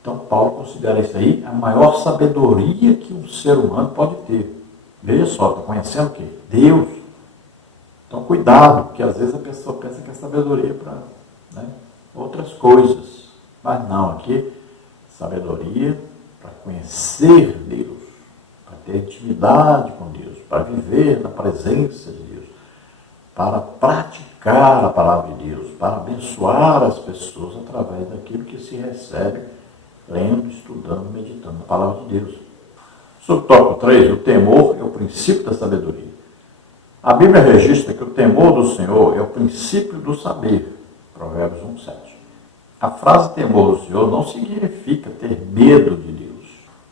Então Paulo considera isso aí a maior sabedoria que um ser humano pode ter. Veja só, está conhecendo o quê? Deus. Então cuidado, porque às vezes a pessoa pensa que é sabedoria para outras coisas. Mas não, aqui, sabedoria para conhecer Deus, para ter intimidade com Deus, para viver na presença de Deus, para praticar a palavra de Deus, para abençoar as pessoas através daquilo que se recebe lendo, estudando, meditando a palavra de Deus. Sobre o tópico 3, o temor é o princípio da sabedoria. A Bíblia registra que o temor do Senhor é o princípio do saber. Provérbios 1:7. A frase temor do Senhor não significa ter medo de Deus,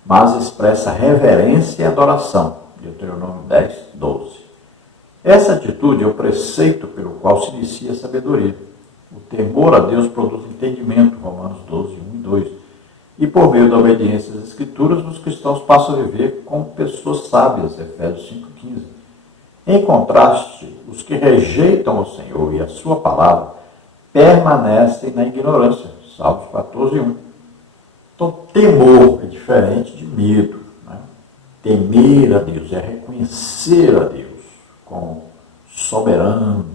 mas expressa reverência e adoração. Deuteronômio 10:12. Essa atitude é o preceito pelo qual se inicia a sabedoria. O temor a Deus produz entendimento. Romanos 12:1 e 2. E por meio da obediência às Escrituras, os cristãos passam a viver como pessoas sábias. Efésios 5:15. Em contraste, os que rejeitam o Senhor e a sua palavra permanecem na ignorância. Salmos 14:1. Então, temor é diferente de medo. Temer a Deus é reconhecer a Deus como soberano,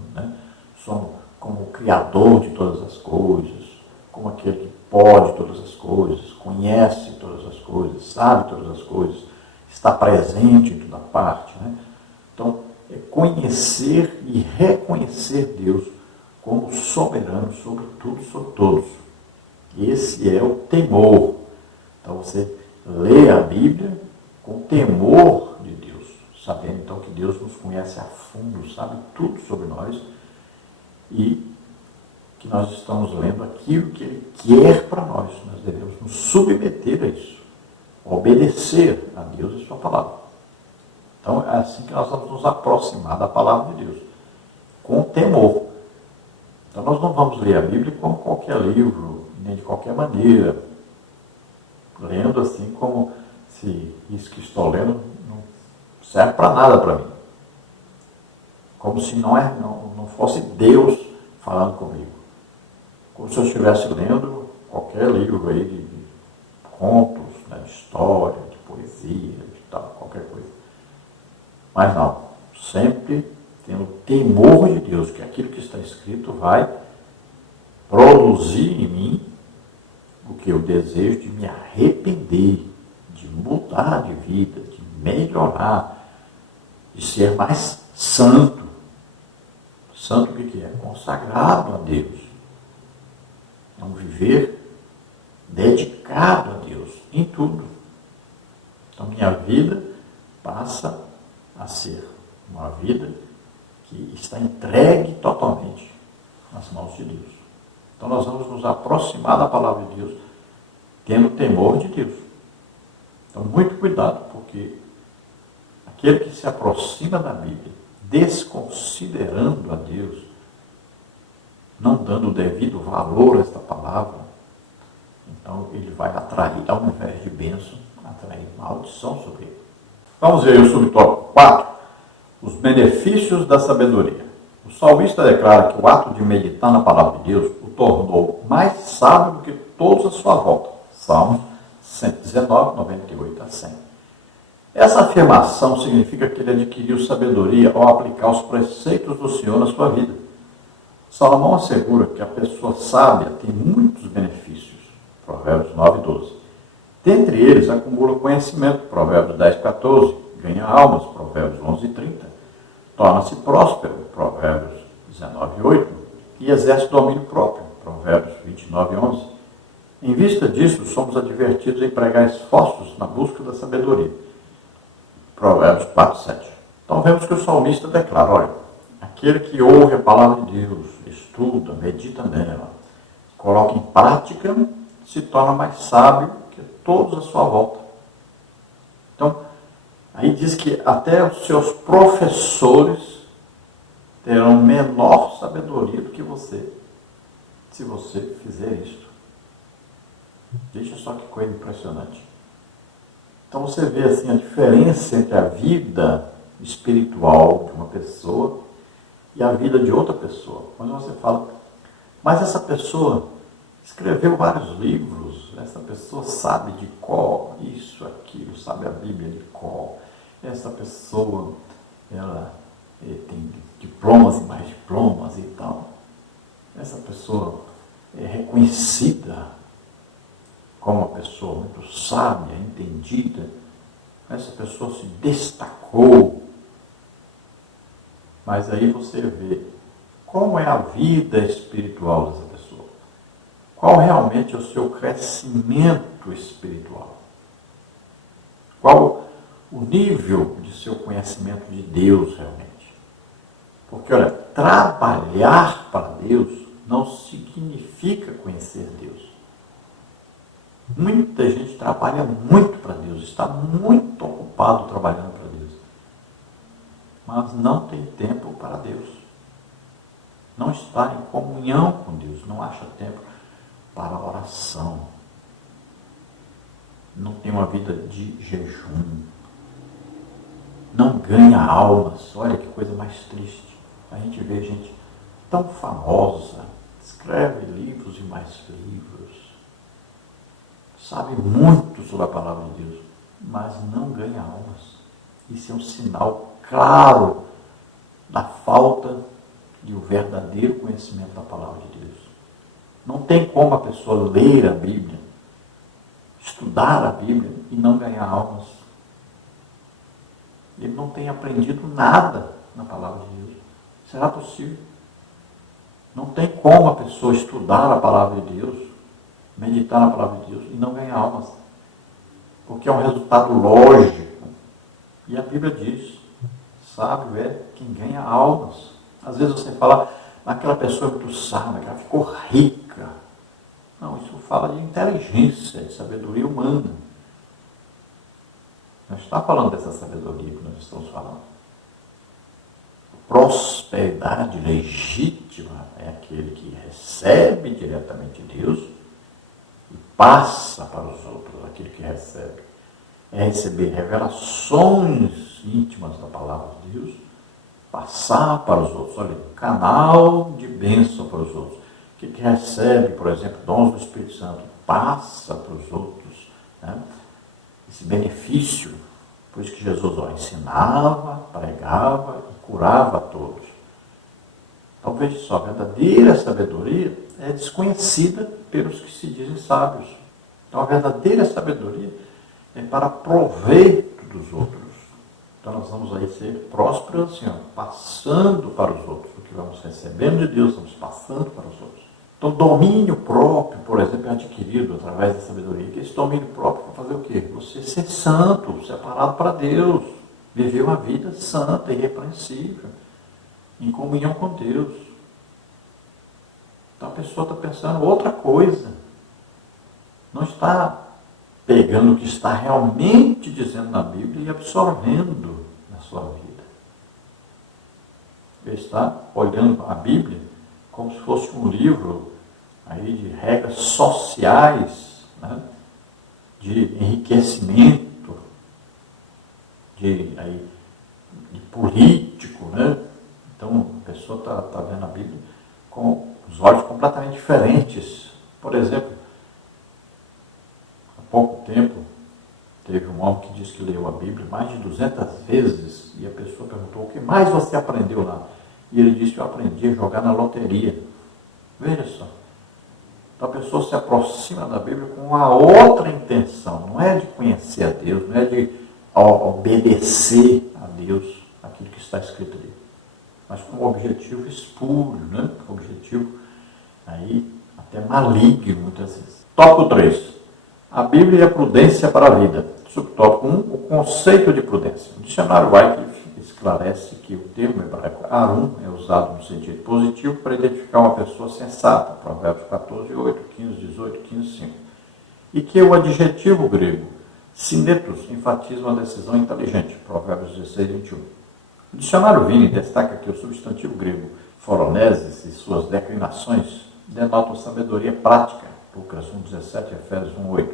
como o Criador de todas as coisas, como aquele que pode todas as coisas, conhece todas as coisas, sabe todas as coisas, está presente em toda parte. Então, é conhecer e reconhecer Deus como soberano sobre tudo e sobre todos. Esse é o temor. Então, você lê a Bíblia com temor de Deus, sabendo então que Deus nos conhece a fundo, sabe tudo sobre nós e que nós estamos lendo aquilo que Ele quer para nós. Nós devemos nos submeter a isso, obedecer a Deus e a sua palavra. Então é assim que nós vamos nos aproximar da palavra de Deus, com temor. Então nós não vamos ler a Bíblia como qualquer livro, nem de qualquer maneira, lendo assim como se isso que estou lendo não serve para nada para mim. Como se não fosse Deus falando comigo. Como se eu estivesse lendo qualquer livro aí de contos, né, de história, de poesia, de tal, qualquer coisa. Mas não, sempre tendo temor de Deus, que aquilo que está escrito vai produzir em mim o que eu desejo de me arrepender, de mudar de vida, de melhorar, de ser mais santo. Santo o que é? Consagrado a Deus. É um viver dedicado a Deus em tudo. Então minha vida passa a ser uma vida que está entregue totalmente nas mãos de Deus. Então nós vamos nos aproximar da palavra de Deus tendo temor de Deus. Então muito cuidado, porque aquele que se aproxima da Bíblia desconsiderando a Deus, não dando o devido valor a esta palavra, então ele vai atrair, ao invés de bênção, atrair maldição sobre ele. Vamos ver o subtópico 4, os benefícios da sabedoria. O salmista declara que o ato de meditar na palavra de Deus o tornou mais sábio do que todos à sua volta. Salmo 119, 98 a 100. Essa afirmação significa que ele adquiriu sabedoria ao aplicar os preceitos do Senhor na sua vida. Salomão assegura que a pessoa sábia tem muitos benefícios. Provérbios 9, 12. Dentre eles, acumula conhecimento. Provérbios 10, 14. Ganha almas. Provérbios 11, 30. Torna-se próspero. Provérbios 19, 8. E exerce domínio próprio. Provérbios 29, 11. Em vista disso, somos advertidos a empregar esforços na busca da sabedoria. Provérbios 4, 7. Então vemos que o salmista declara, olha, aquele que ouve a palavra de Deus, estuda, medita nela, coloca em prática, se torna mais sábio que todos à sua volta. Então, aí diz que até os seus professores terão menor sabedoria do que você, se você fizer isto. Deixa só que coisa impressionante. Então você vê assim a diferença entre a vida espiritual de uma pessoa e a vida de outra pessoa. Quando você fala, mas essa pessoa escreveu vários livros, essa pessoa sabe de cor, isso, aquilo, sabe a Bíblia de cor, essa pessoa ela tem diplomas e mais diplomas e tal. Essa pessoa é reconhecida como uma pessoa muito sábia, entendida. Essa pessoa se destacou. Mas aí você vê como é a vida espiritual dessa pessoa. Qual realmente é o seu crescimento espiritual? Qual o nível de seu conhecimento de Deus realmente? Porque, olha, trabalhar para Deus não significa conhecer Deus. Muita gente trabalha muito para Deus, está muito ocupado trabalhando para Deus, mas não tem tempo para Deus. Não está em comunhão com Deus, não acha tempo para a oração. Não tem uma vida de jejum. Não ganha almas. Olha que coisa mais triste. A gente vê gente tão famosa, escreve livros e mais livros, sabe muito sobre a palavra de Deus, mas não ganha almas. Isso é um sinal claro da falta de um verdadeiro conhecimento da palavra de Deus. Não tem como a pessoa ler a Bíblia, estudar a Bíblia e não ganhar almas. Ele não tem aprendido nada na palavra de Deus. Será possível? Não tem como a pessoa estudar a palavra de Deus, meditar na palavra de Deus e não ganhar almas. Porque é um resultado lógico. E a Bíblia diz, sábio é quem ganha almas. Às vezes você fala, aquela pessoa é muito sábia, ela ficou rica. Não, isso fala de inteligência, de sabedoria humana. Não está falando dessa sabedoria que nós estamos falando. Próspero. prosperidade legítima é aquele que recebe diretamente de Deus e passa para os outros, aquele que recebe. É receber revelações íntimas da palavra de Deus, passar para os outros. Olha, canal de bênção para os outros. Aquele que recebe, por exemplo, dons do Espírito Santo, passa para os outros, né? Esse benefício. Por isso que Jesus ensinava, pregava e curava a todos. Então veja só, a verdadeira sabedoria é desconhecida pelos que se dizem sábios. Então a verdadeira sabedoria é para proveito dos outros. Então nós vamos aí ser prósperos assim, passando para os outros. O que vamos recebendo de Deus, vamos passando para os outros. Então domínio próprio, por exemplo, é adquirido através da sabedoria. Que esse domínio próprio vai fazer o quê? Você ser santo, separado para Deus. Viver uma vida santa, irrepreensível, em comunhão com Deus. Então a pessoa está pensando outra coisa. Não está pegando o que está realmente dizendo na Bíblia e absorvendo na sua vida. Ele está olhando a Bíblia como se fosse um livro aí de regras sociais, né? De enriquecimento, de político, né? Então a pessoa está vendo a Bíblia com os olhos completamente diferentes. Por exemplo, há pouco tempo, teve um homem que disse que leu a Bíblia mais de 200 vezes, e a pessoa perguntou, o que mais você aprendeu lá? E ele disse, eu aprendi a jogar na loteria. Veja só. Então a pessoa se aproxima da Bíblia com uma outra intenção, não é de conhecer a Deus, não é de obedecer a Deus, aquilo que está escrito ali, mas com um objetivo espúrio, né? Um objetivo aí até maligno, muitas vezes. Tópico 3. A Bíblia e a prudência para a vida. Subtópico 1. O conceito de prudência. O dicionário Wycliffe esclarece que o termo hebraico arum é usado no sentido positivo para identificar uma pessoa sensata, Provérbios 14, 8, 15, 18, 15, 5. E que o adjetivo grego sinetos enfatiza uma decisão inteligente, Provérbios 16, 21. O dicionário Vini destaca que o substantivo grego phoronesis e suas declinações denotam sabedoria prática, Lucas 1,17 e Efésios 1,8,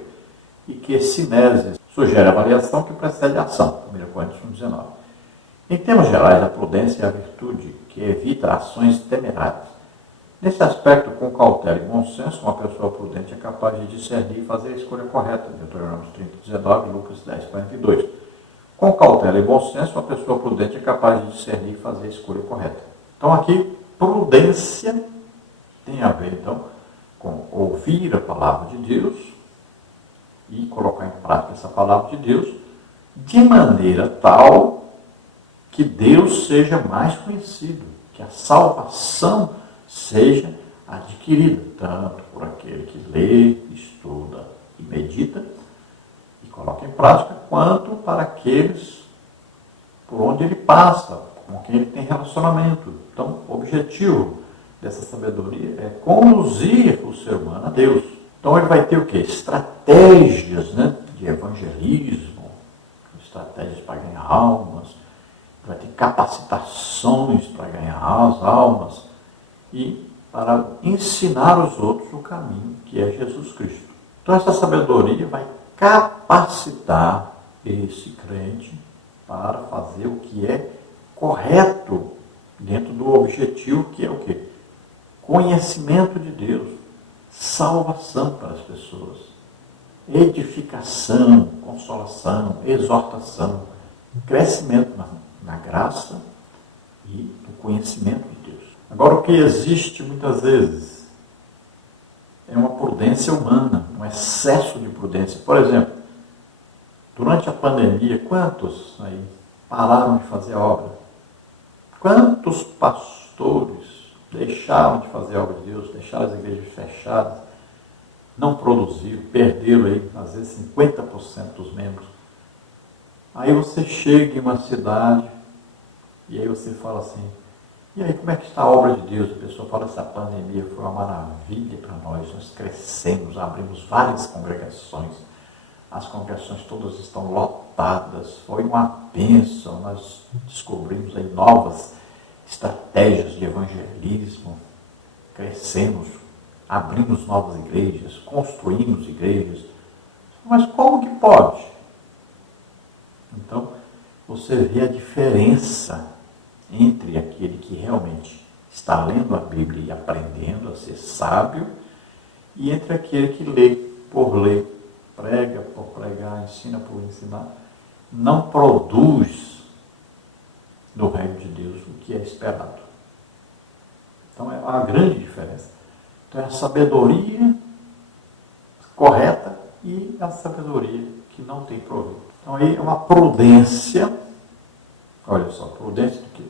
e que sineses sugere a variação que precede a ação, 1 Coríntios 1,19. Em termos gerais, a prudência é a virtude que evita ações temerárias. Nesse aspecto, com cautela e bom senso, uma pessoa prudente é capaz de discernir e fazer a escolha correta, Deuteronômio 30, 19, Lucas 10, 42. Com cautela e bom senso, uma pessoa prudente é capaz de discernir e fazer a escolha correta. Então aqui, prudência tem a ver, então, com ouvir a palavra de Deus e colocar em prática essa palavra de Deus de maneira tal que Deus seja mais conhecido, que a salvação seja adquirida, tanto por aquele que lê, estuda e medita e coloca em prática, quanto para aqueles por onde ele passa, com quem ele tem relacionamento. Então, o objetivo dessa sabedoria é conduzir o ser humano a Deus. Então ele vai ter o quê? Estratégias, né, de evangelismo, estratégias para ganhar almas, vai ter capacitações para ganhar as almas e para ensinar os outros o caminho que é Jesus Cristo. Então essa sabedoria vai capacitar esse crente para fazer o que é correto dentro do objetivo que é o quê? Conhecimento de Deus, salvação para as pessoas, edificação, consolação, exortação, crescimento na graça e no conhecimento de Deus. Agora, o que existe muitas vezes é uma prudência humana, um excesso de prudência. Por exemplo, durante a pandemia, quantos aí pararam de fazer a obra? Quantos pastores deixaram de fazer a obra de Deus, deixaram as igrejas fechadas, não produziram, perderam aí, às vezes, 50% dos membros. Aí você chega em uma cidade e aí você fala assim, e aí como é que está a obra de Deus? A pessoa fala, essa pandemia foi uma maravilha para nós crescemos, abrimos várias congregações, as congregações todas estão lotadas, foi uma bênção, nós descobrimos aí novas estratégias de evangelismo, crescemos, abrimos novas igrejas, construímos igrejas. Mas como que pode? Então, você vê a diferença entre aquele que realmente está lendo a Bíblia e aprendendo a ser sábio e entre aquele que lê por ler, prega por pregar, ensina por ensinar, não produz no reino de Deus o que é esperado. Então é uma grande diferença. Então é a sabedoria correta e a sabedoria que não tem proveito. Então aí é uma prudência, olha só, prudência do quê?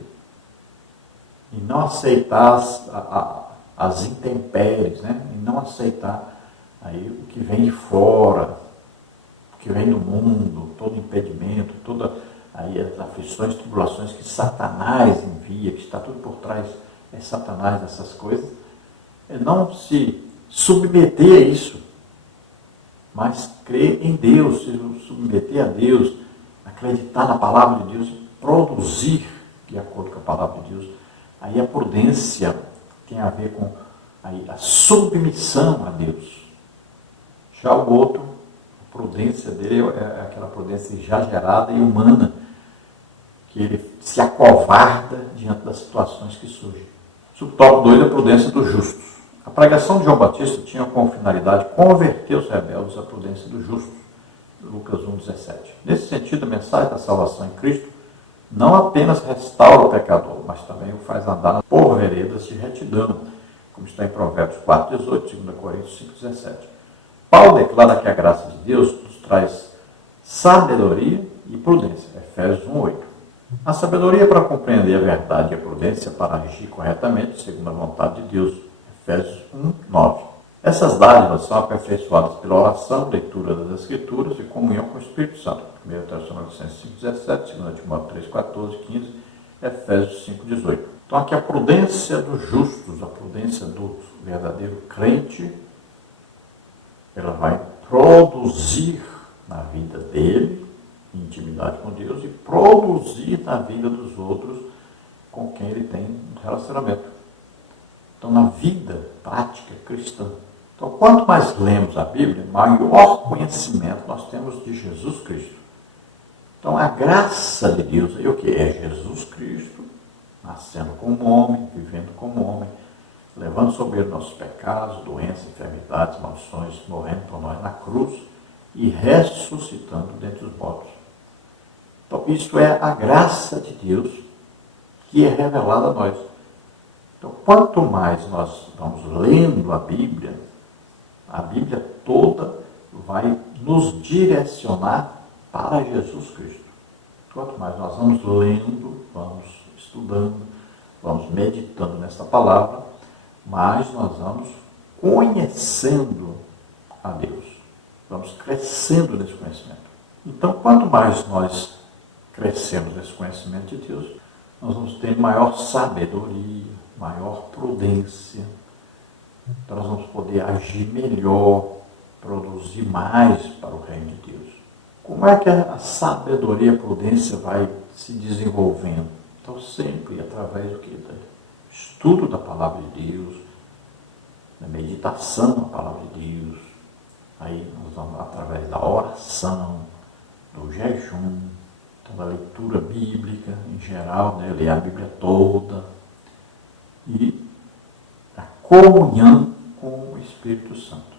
E não aceitar as intempéries, né? E não aceitar aí o que vem de fora, o que vem do mundo, todo impedimento, todas aí as aflições, tribulações que Satanás envia, que está tudo por trás, é Satanás, essas coisas, é não se submeter a isso, mas crer em Deus, se submeter a Deus, acreditar na palavra de Deus, produzir de acordo com a palavra de Deus. Aí a prudência tem a ver com aí, a submissão a Deus. Já o outro, a prudência dele é aquela prudência exagerada e humana, que ele se acovarda diante das situações que surgem. Subtópico 2, a prudência dos justos. A pregação de João Batista tinha como finalidade converter os rebeldes à prudência dos justos. Lucas 1,17. Nesse sentido, a mensagem da salvação em Cristo não apenas restaura o pecador, mas também o faz andar por veredas de retidão, como está em Provérbios 4,18, 2 Coríntios 5,17. Paulo declara que a graça de Deus nos traz sabedoria e prudência. Efésios 1,8. A sabedoria para compreender a verdade e a prudência para agir corretamente, segundo a vontade de Deus. Efésios 1:9. Essas dádivas são aperfeiçoadas pela oração, leitura das Escrituras e comunhão com o Espírito Santo. 1 Tessalonicenses 5,17, 2 Timóteo 3,14, 15, Efésios 5,18. Então aqui a prudência dos justos, a prudência do verdadeiro crente, ela vai produzir na vida dele, em intimidade com Deus, e produzir na vida dos outros com quem ele tem um relacionamento. Então, na vida prática cristã. Então, quanto mais lemos a Bíblia, maior conhecimento nós temos de Jesus Cristo. Então, a graça de Deus é o que? É Jesus Cristo, nascendo como homem, vivendo como homem, levando sobre ele nossos pecados, doenças, enfermidades, maldições, morrendo por nós na cruz e ressuscitando dentre os mortos. Então, isso é a graça de Deus que é revelada a nós. Então, quanto mais nós vamos lendo a Bíblia toda vai nos direcionar para Jesus Cristo. Quanto mais nós vamos lendo, vamos estudando, vamos meditando nessa palavra, mais nós vamos conhecendo a Deus. Vamos crescendo nesse conhecimento. Então, quanto mais nós crescemos nesse conhecimento de Deus, nós vamos ter maior sabedoria, maior prudência. Então nós vamos poder agir melhor, produzir mais para o reino de Deus. Como é que a sabedoria e a prudência vai se desenvolvendo? Então sempre através do quê? Do estudo da palavra de Deus, da meditação na palavra de Deus. Aí nós vamos através da oração, do jejum, então, da leitura bíblica em geral, né? Ler a Bíblia toda, e a comunhão com o Espírito Santo.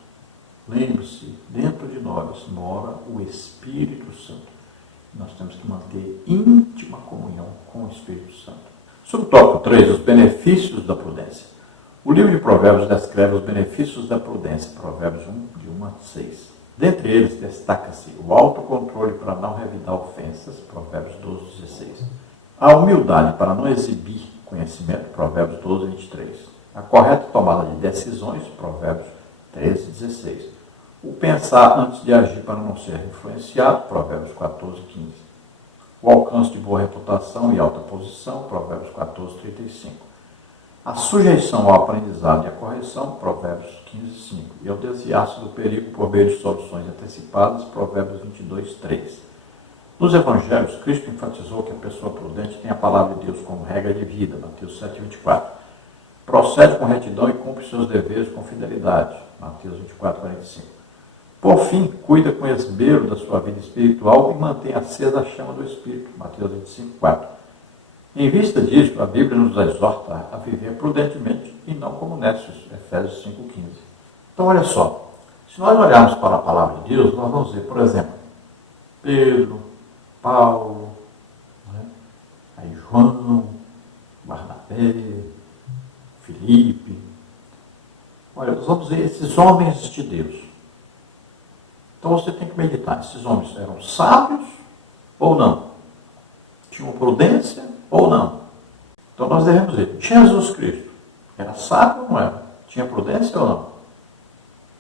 Lembre-se, dentro de nós mora o Espírito Santo. Nós temos que manter íntima comunhão com o Espírito Santo. Subtópico 3, os benefícios da prudência. O livro de Provérbios descreve os benefícios da prudência, Provérbios 1, de 1 a 6. Dentre eles, destaca-se o autocontrole para não revidar ofensas, Provérbios 12, 16. A humildade para não exibir conhecimento, Provérbios 12, 23. A correta tomada de decisões, Provérbios 13, 16. O pensar antes de agir para não ser influenciado, Provérbios 14, 15. O alcance de boa reputação e alta posição, Provérbios 14, 35. A sujeição ao aprendizado e à correção, Provérbios 15, 5. E ao desviar-se do perigo por meio de soluções antecipadas, Provérbios 22, 3. Nos evangelhos, Cristo enfatizou que a pessoa prudente tem a palavra de Deus como regra de vida, Mateus 7,24. Procede com retidão e cumpre seus deveres com fidelidade, Mateus 24,45. Por fim, cuida com esmero da sua vida espiritual e mantém acesa a chama do Espírito, Mateus 25,4. Em vista disso, a Bíblia nos exorta a viver prudentemente e não como necios, Efésios 5,15. Então, olha só, se nós olharmos para a palavra de Deus, nós vamos ver, por exemplo, Pedro, Paulo, aí João, Barnabé, Filipe. Olha, nós vamos ver esses homens de Deus. Então você tem que meditar, esses homens eram sábios ou não? Tinham prudência ou não? Então nós devemos ver, Jesus Cristo era sábio ou não era? Tinha prudência ou não?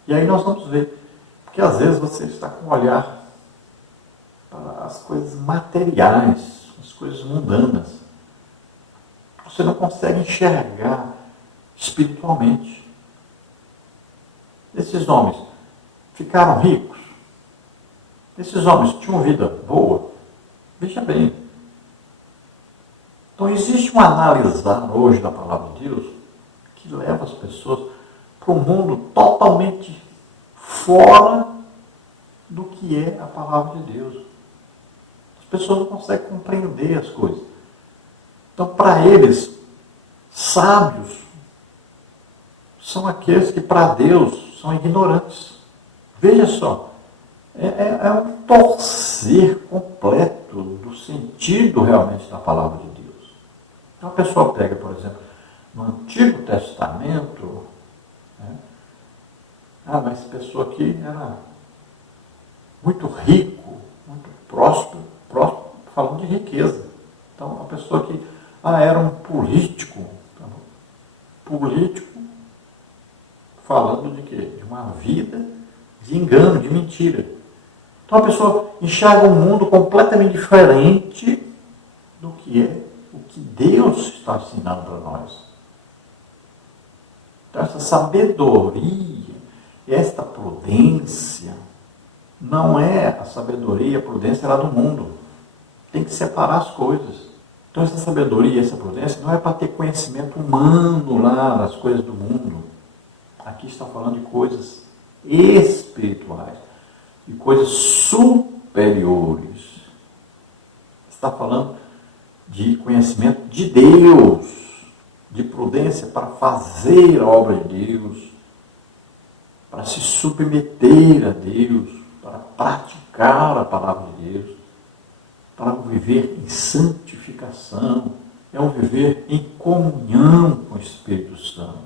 E aí nós vamos ver, porque às vezes você está com um olhar para as coisas materiais, as coisas mundanas. Você não consegue enxergar espiritualmente. Esses homens ficaram ricos. Esses homens tinham vida boa. Veja bem. Então existe um analisar hoje da palavra de Deus que leva as pessoas para um mundo totalmente fora do que é a palavra de Deus. As pessoas não conseguem compreender as coisas. Então, para eles, sábios são aqueles que, para Deus, são ignorantes. Veja só, é um torcer completo do sentido realmente da palavra de Deus. Então, a pessoa pega, por exemplo, no Antigo Testamento, mas essa pessoa aqui era muito rico, muito próspero, falando de riqueza. Então, a pessoa que era um político falando de quê? De uma vida de engano, de mentira. Então, a pessoa enxerga um mundo completamente diferente do que é o que Deus está ensinando para nós. Então, essa sabedoria, esta prudência, não é a sabedoria, a prudência lá do mundo. Tem que separar as coisas. Então essa sabedoria, essa prudência não é para ter conhecimento humano lá das coisas do mundo. Aqui está falando de coisas espirituais, de coisas superiores. Está falando de conhecimento de Deus, de prudência para fazer a obra de Deus, para se submeter a Deus, para praticar a palavra de Deus, para viver em santificação, é um viver em comunhão com o Espírito Santo.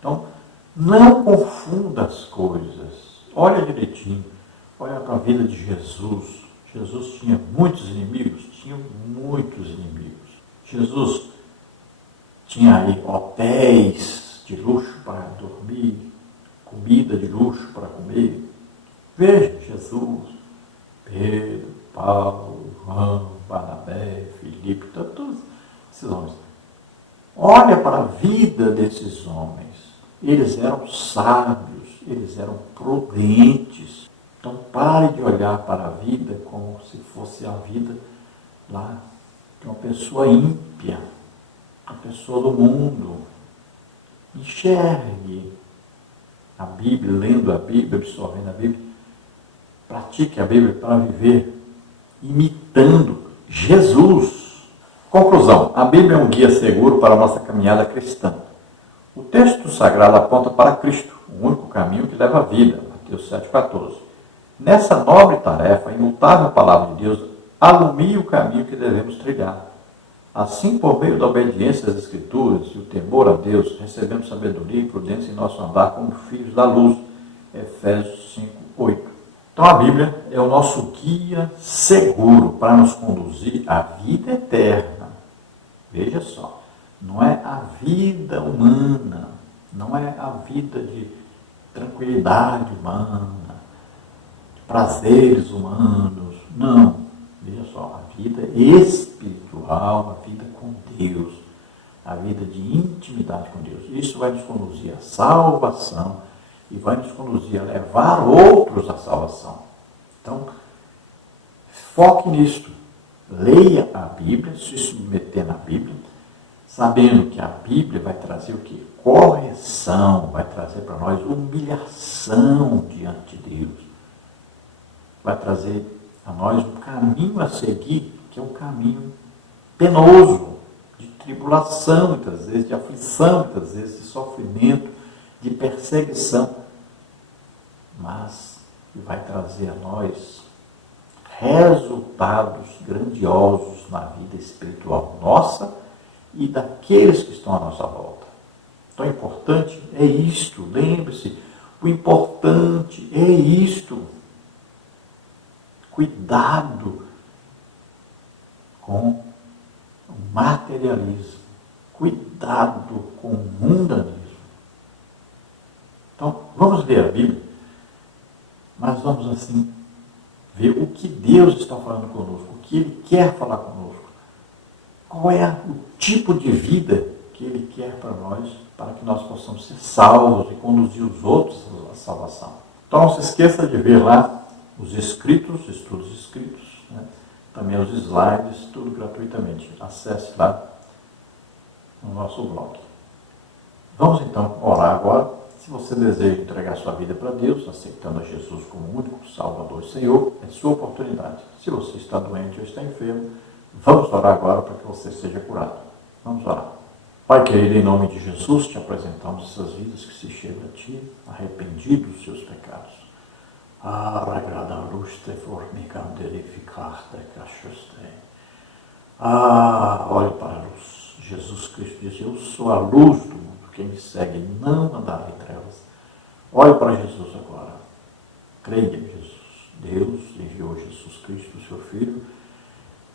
Então, não confunda as coisas. Olha direitinho, olha para a vida de Jesus. Jesus tinha muitos inimigos? Tinha muitos inimigos. Jesus tinha aí hotéis de luxo para dormir, comida de luxo para comer. Veja, Jesus, Pedro, Paulo, João, Barnabé, Filipe, todos esses homens. Olha para a vida desses homens. Eles eram sábios, eles eram prudentes. Então pare de olhar para a vida como se fosse a vida lá de uma pessoa ímpia, uma pessoa do mundo. Enxergue a Bíblia, lendo a Bíblia, absorvendo a Bíblia. Pratique a Bíblia para viver imitando Jesus. Conclusão. A Bíblia é um guia seguro para a nossa caminhada cristã. O texto sagrado aponta para Cristo, o único caminho que leva à vida. Mateus 7,14. Nessa nobre tarefa, a imutável palavra de Deus alumia o caminho que devemos trilhar. Assim, por meio da obediência às Escrituras e o temor a Deus, recebemos sabedoria e prudência em nosso andar como filhos da luz. Efésios 5:8. Então a Bíblia é o nosso guia seguro para nos conduzir à vida eterna. Veja só, não é a vida humana, não é a vida de tranquilidade humana, de prazeres humanos, não. Veja só, a vida espiritual, a vida com Deus, a vida de intimidade com Deus. Isso vai nos conduzir à salvação e vai nos conduzir a levar outros à salvação. Então, foque nisto. Leia a Bíblia, se submeter na Bíblia, sabendo que a Bíblia vai trazer o quê? Correção, vai trazer para nós humilhação diante de Deus. Vai trazer a nós um caminho a seguir, que é um caminho penoso, de tribulação, muitas vezes, de aflição, muitas vezes, de sofrimento, de perseguição. Mas vai trazer a nós resultados grandiosos na vida espiritual nossa e daqueles que estão à nossa volta. Então, o importante é isto, lembre-se, o importante é isto. Cuidado com o materialismo, cuidado com o mundanismo. Então, vamos ler a Bíblia, mas vamos assim ver o que Deus está falando conosco, o que Ele quer falar conosco, qual é o tipo de vida que Ele quer para nós, para que nós possamos ser salvos e conduzir os outros à salvação. Então não se esqueça de ver lá os escritos, estudos escritos, né? Também os slides, tudo gratuitamente. Acesse lá no nosso blog. Vamos então orar agora. Se você deseja entregar sua vida para Deus, aceitando a Jesus como único Salvador e Senhor, é sua oportunidade. Se você está doente ou está enfermo, vamos orar agora para que você seja curado. Vamos orar. Pai querido, em nome de Jesus, te apresentamos essas vidas que se chegam a Ti, arrependidos dos seus pecados. Olhe para a luz. Jesus Cristo diz, eu sou a luz do mundo. Quem me segue não andará em trevas. Olhe para Jesus agora. Creia em Jesus. Deus enviou Jesus Cristo, o seu Filho,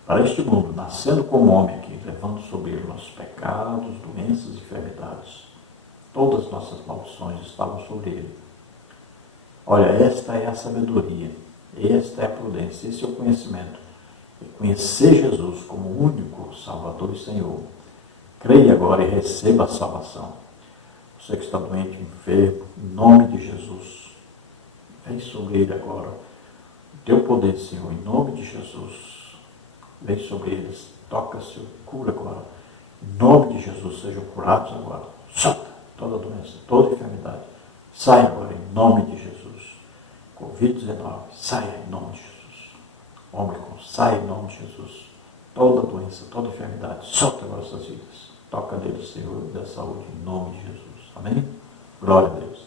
para este mundo, nascendo como homem aqui, levando sobre ele nossos pecados, doenças e enfermidades. Todas as nossas maldições estavam sobre ele. Olha, esta é a sabedoria, esta é a prudência, esse é o conhecimento. É conhecer Jesus como único Salvador e Senhor. Creia agora e receba a salvação. Você que está doente, enfermo, em nome de Jesus, vem sobre ele agora. O teu poder, Senhor, em nome de Jesus, vem sobre eles, toca-se, cura agora. Em nome de Jesus, sejam curados agora. Solta toda doença, toda enfermidade. Sai agora em nome de Jesus. Covid-19, saia em nome de Jesus. Ômicron, saia em nome de Jesus. Toda doença, toda enfermidade, solta agora essas vidas. Toca neles, Senhor, e dá saúde em nome de Jesus. Amém? Glória a Deus.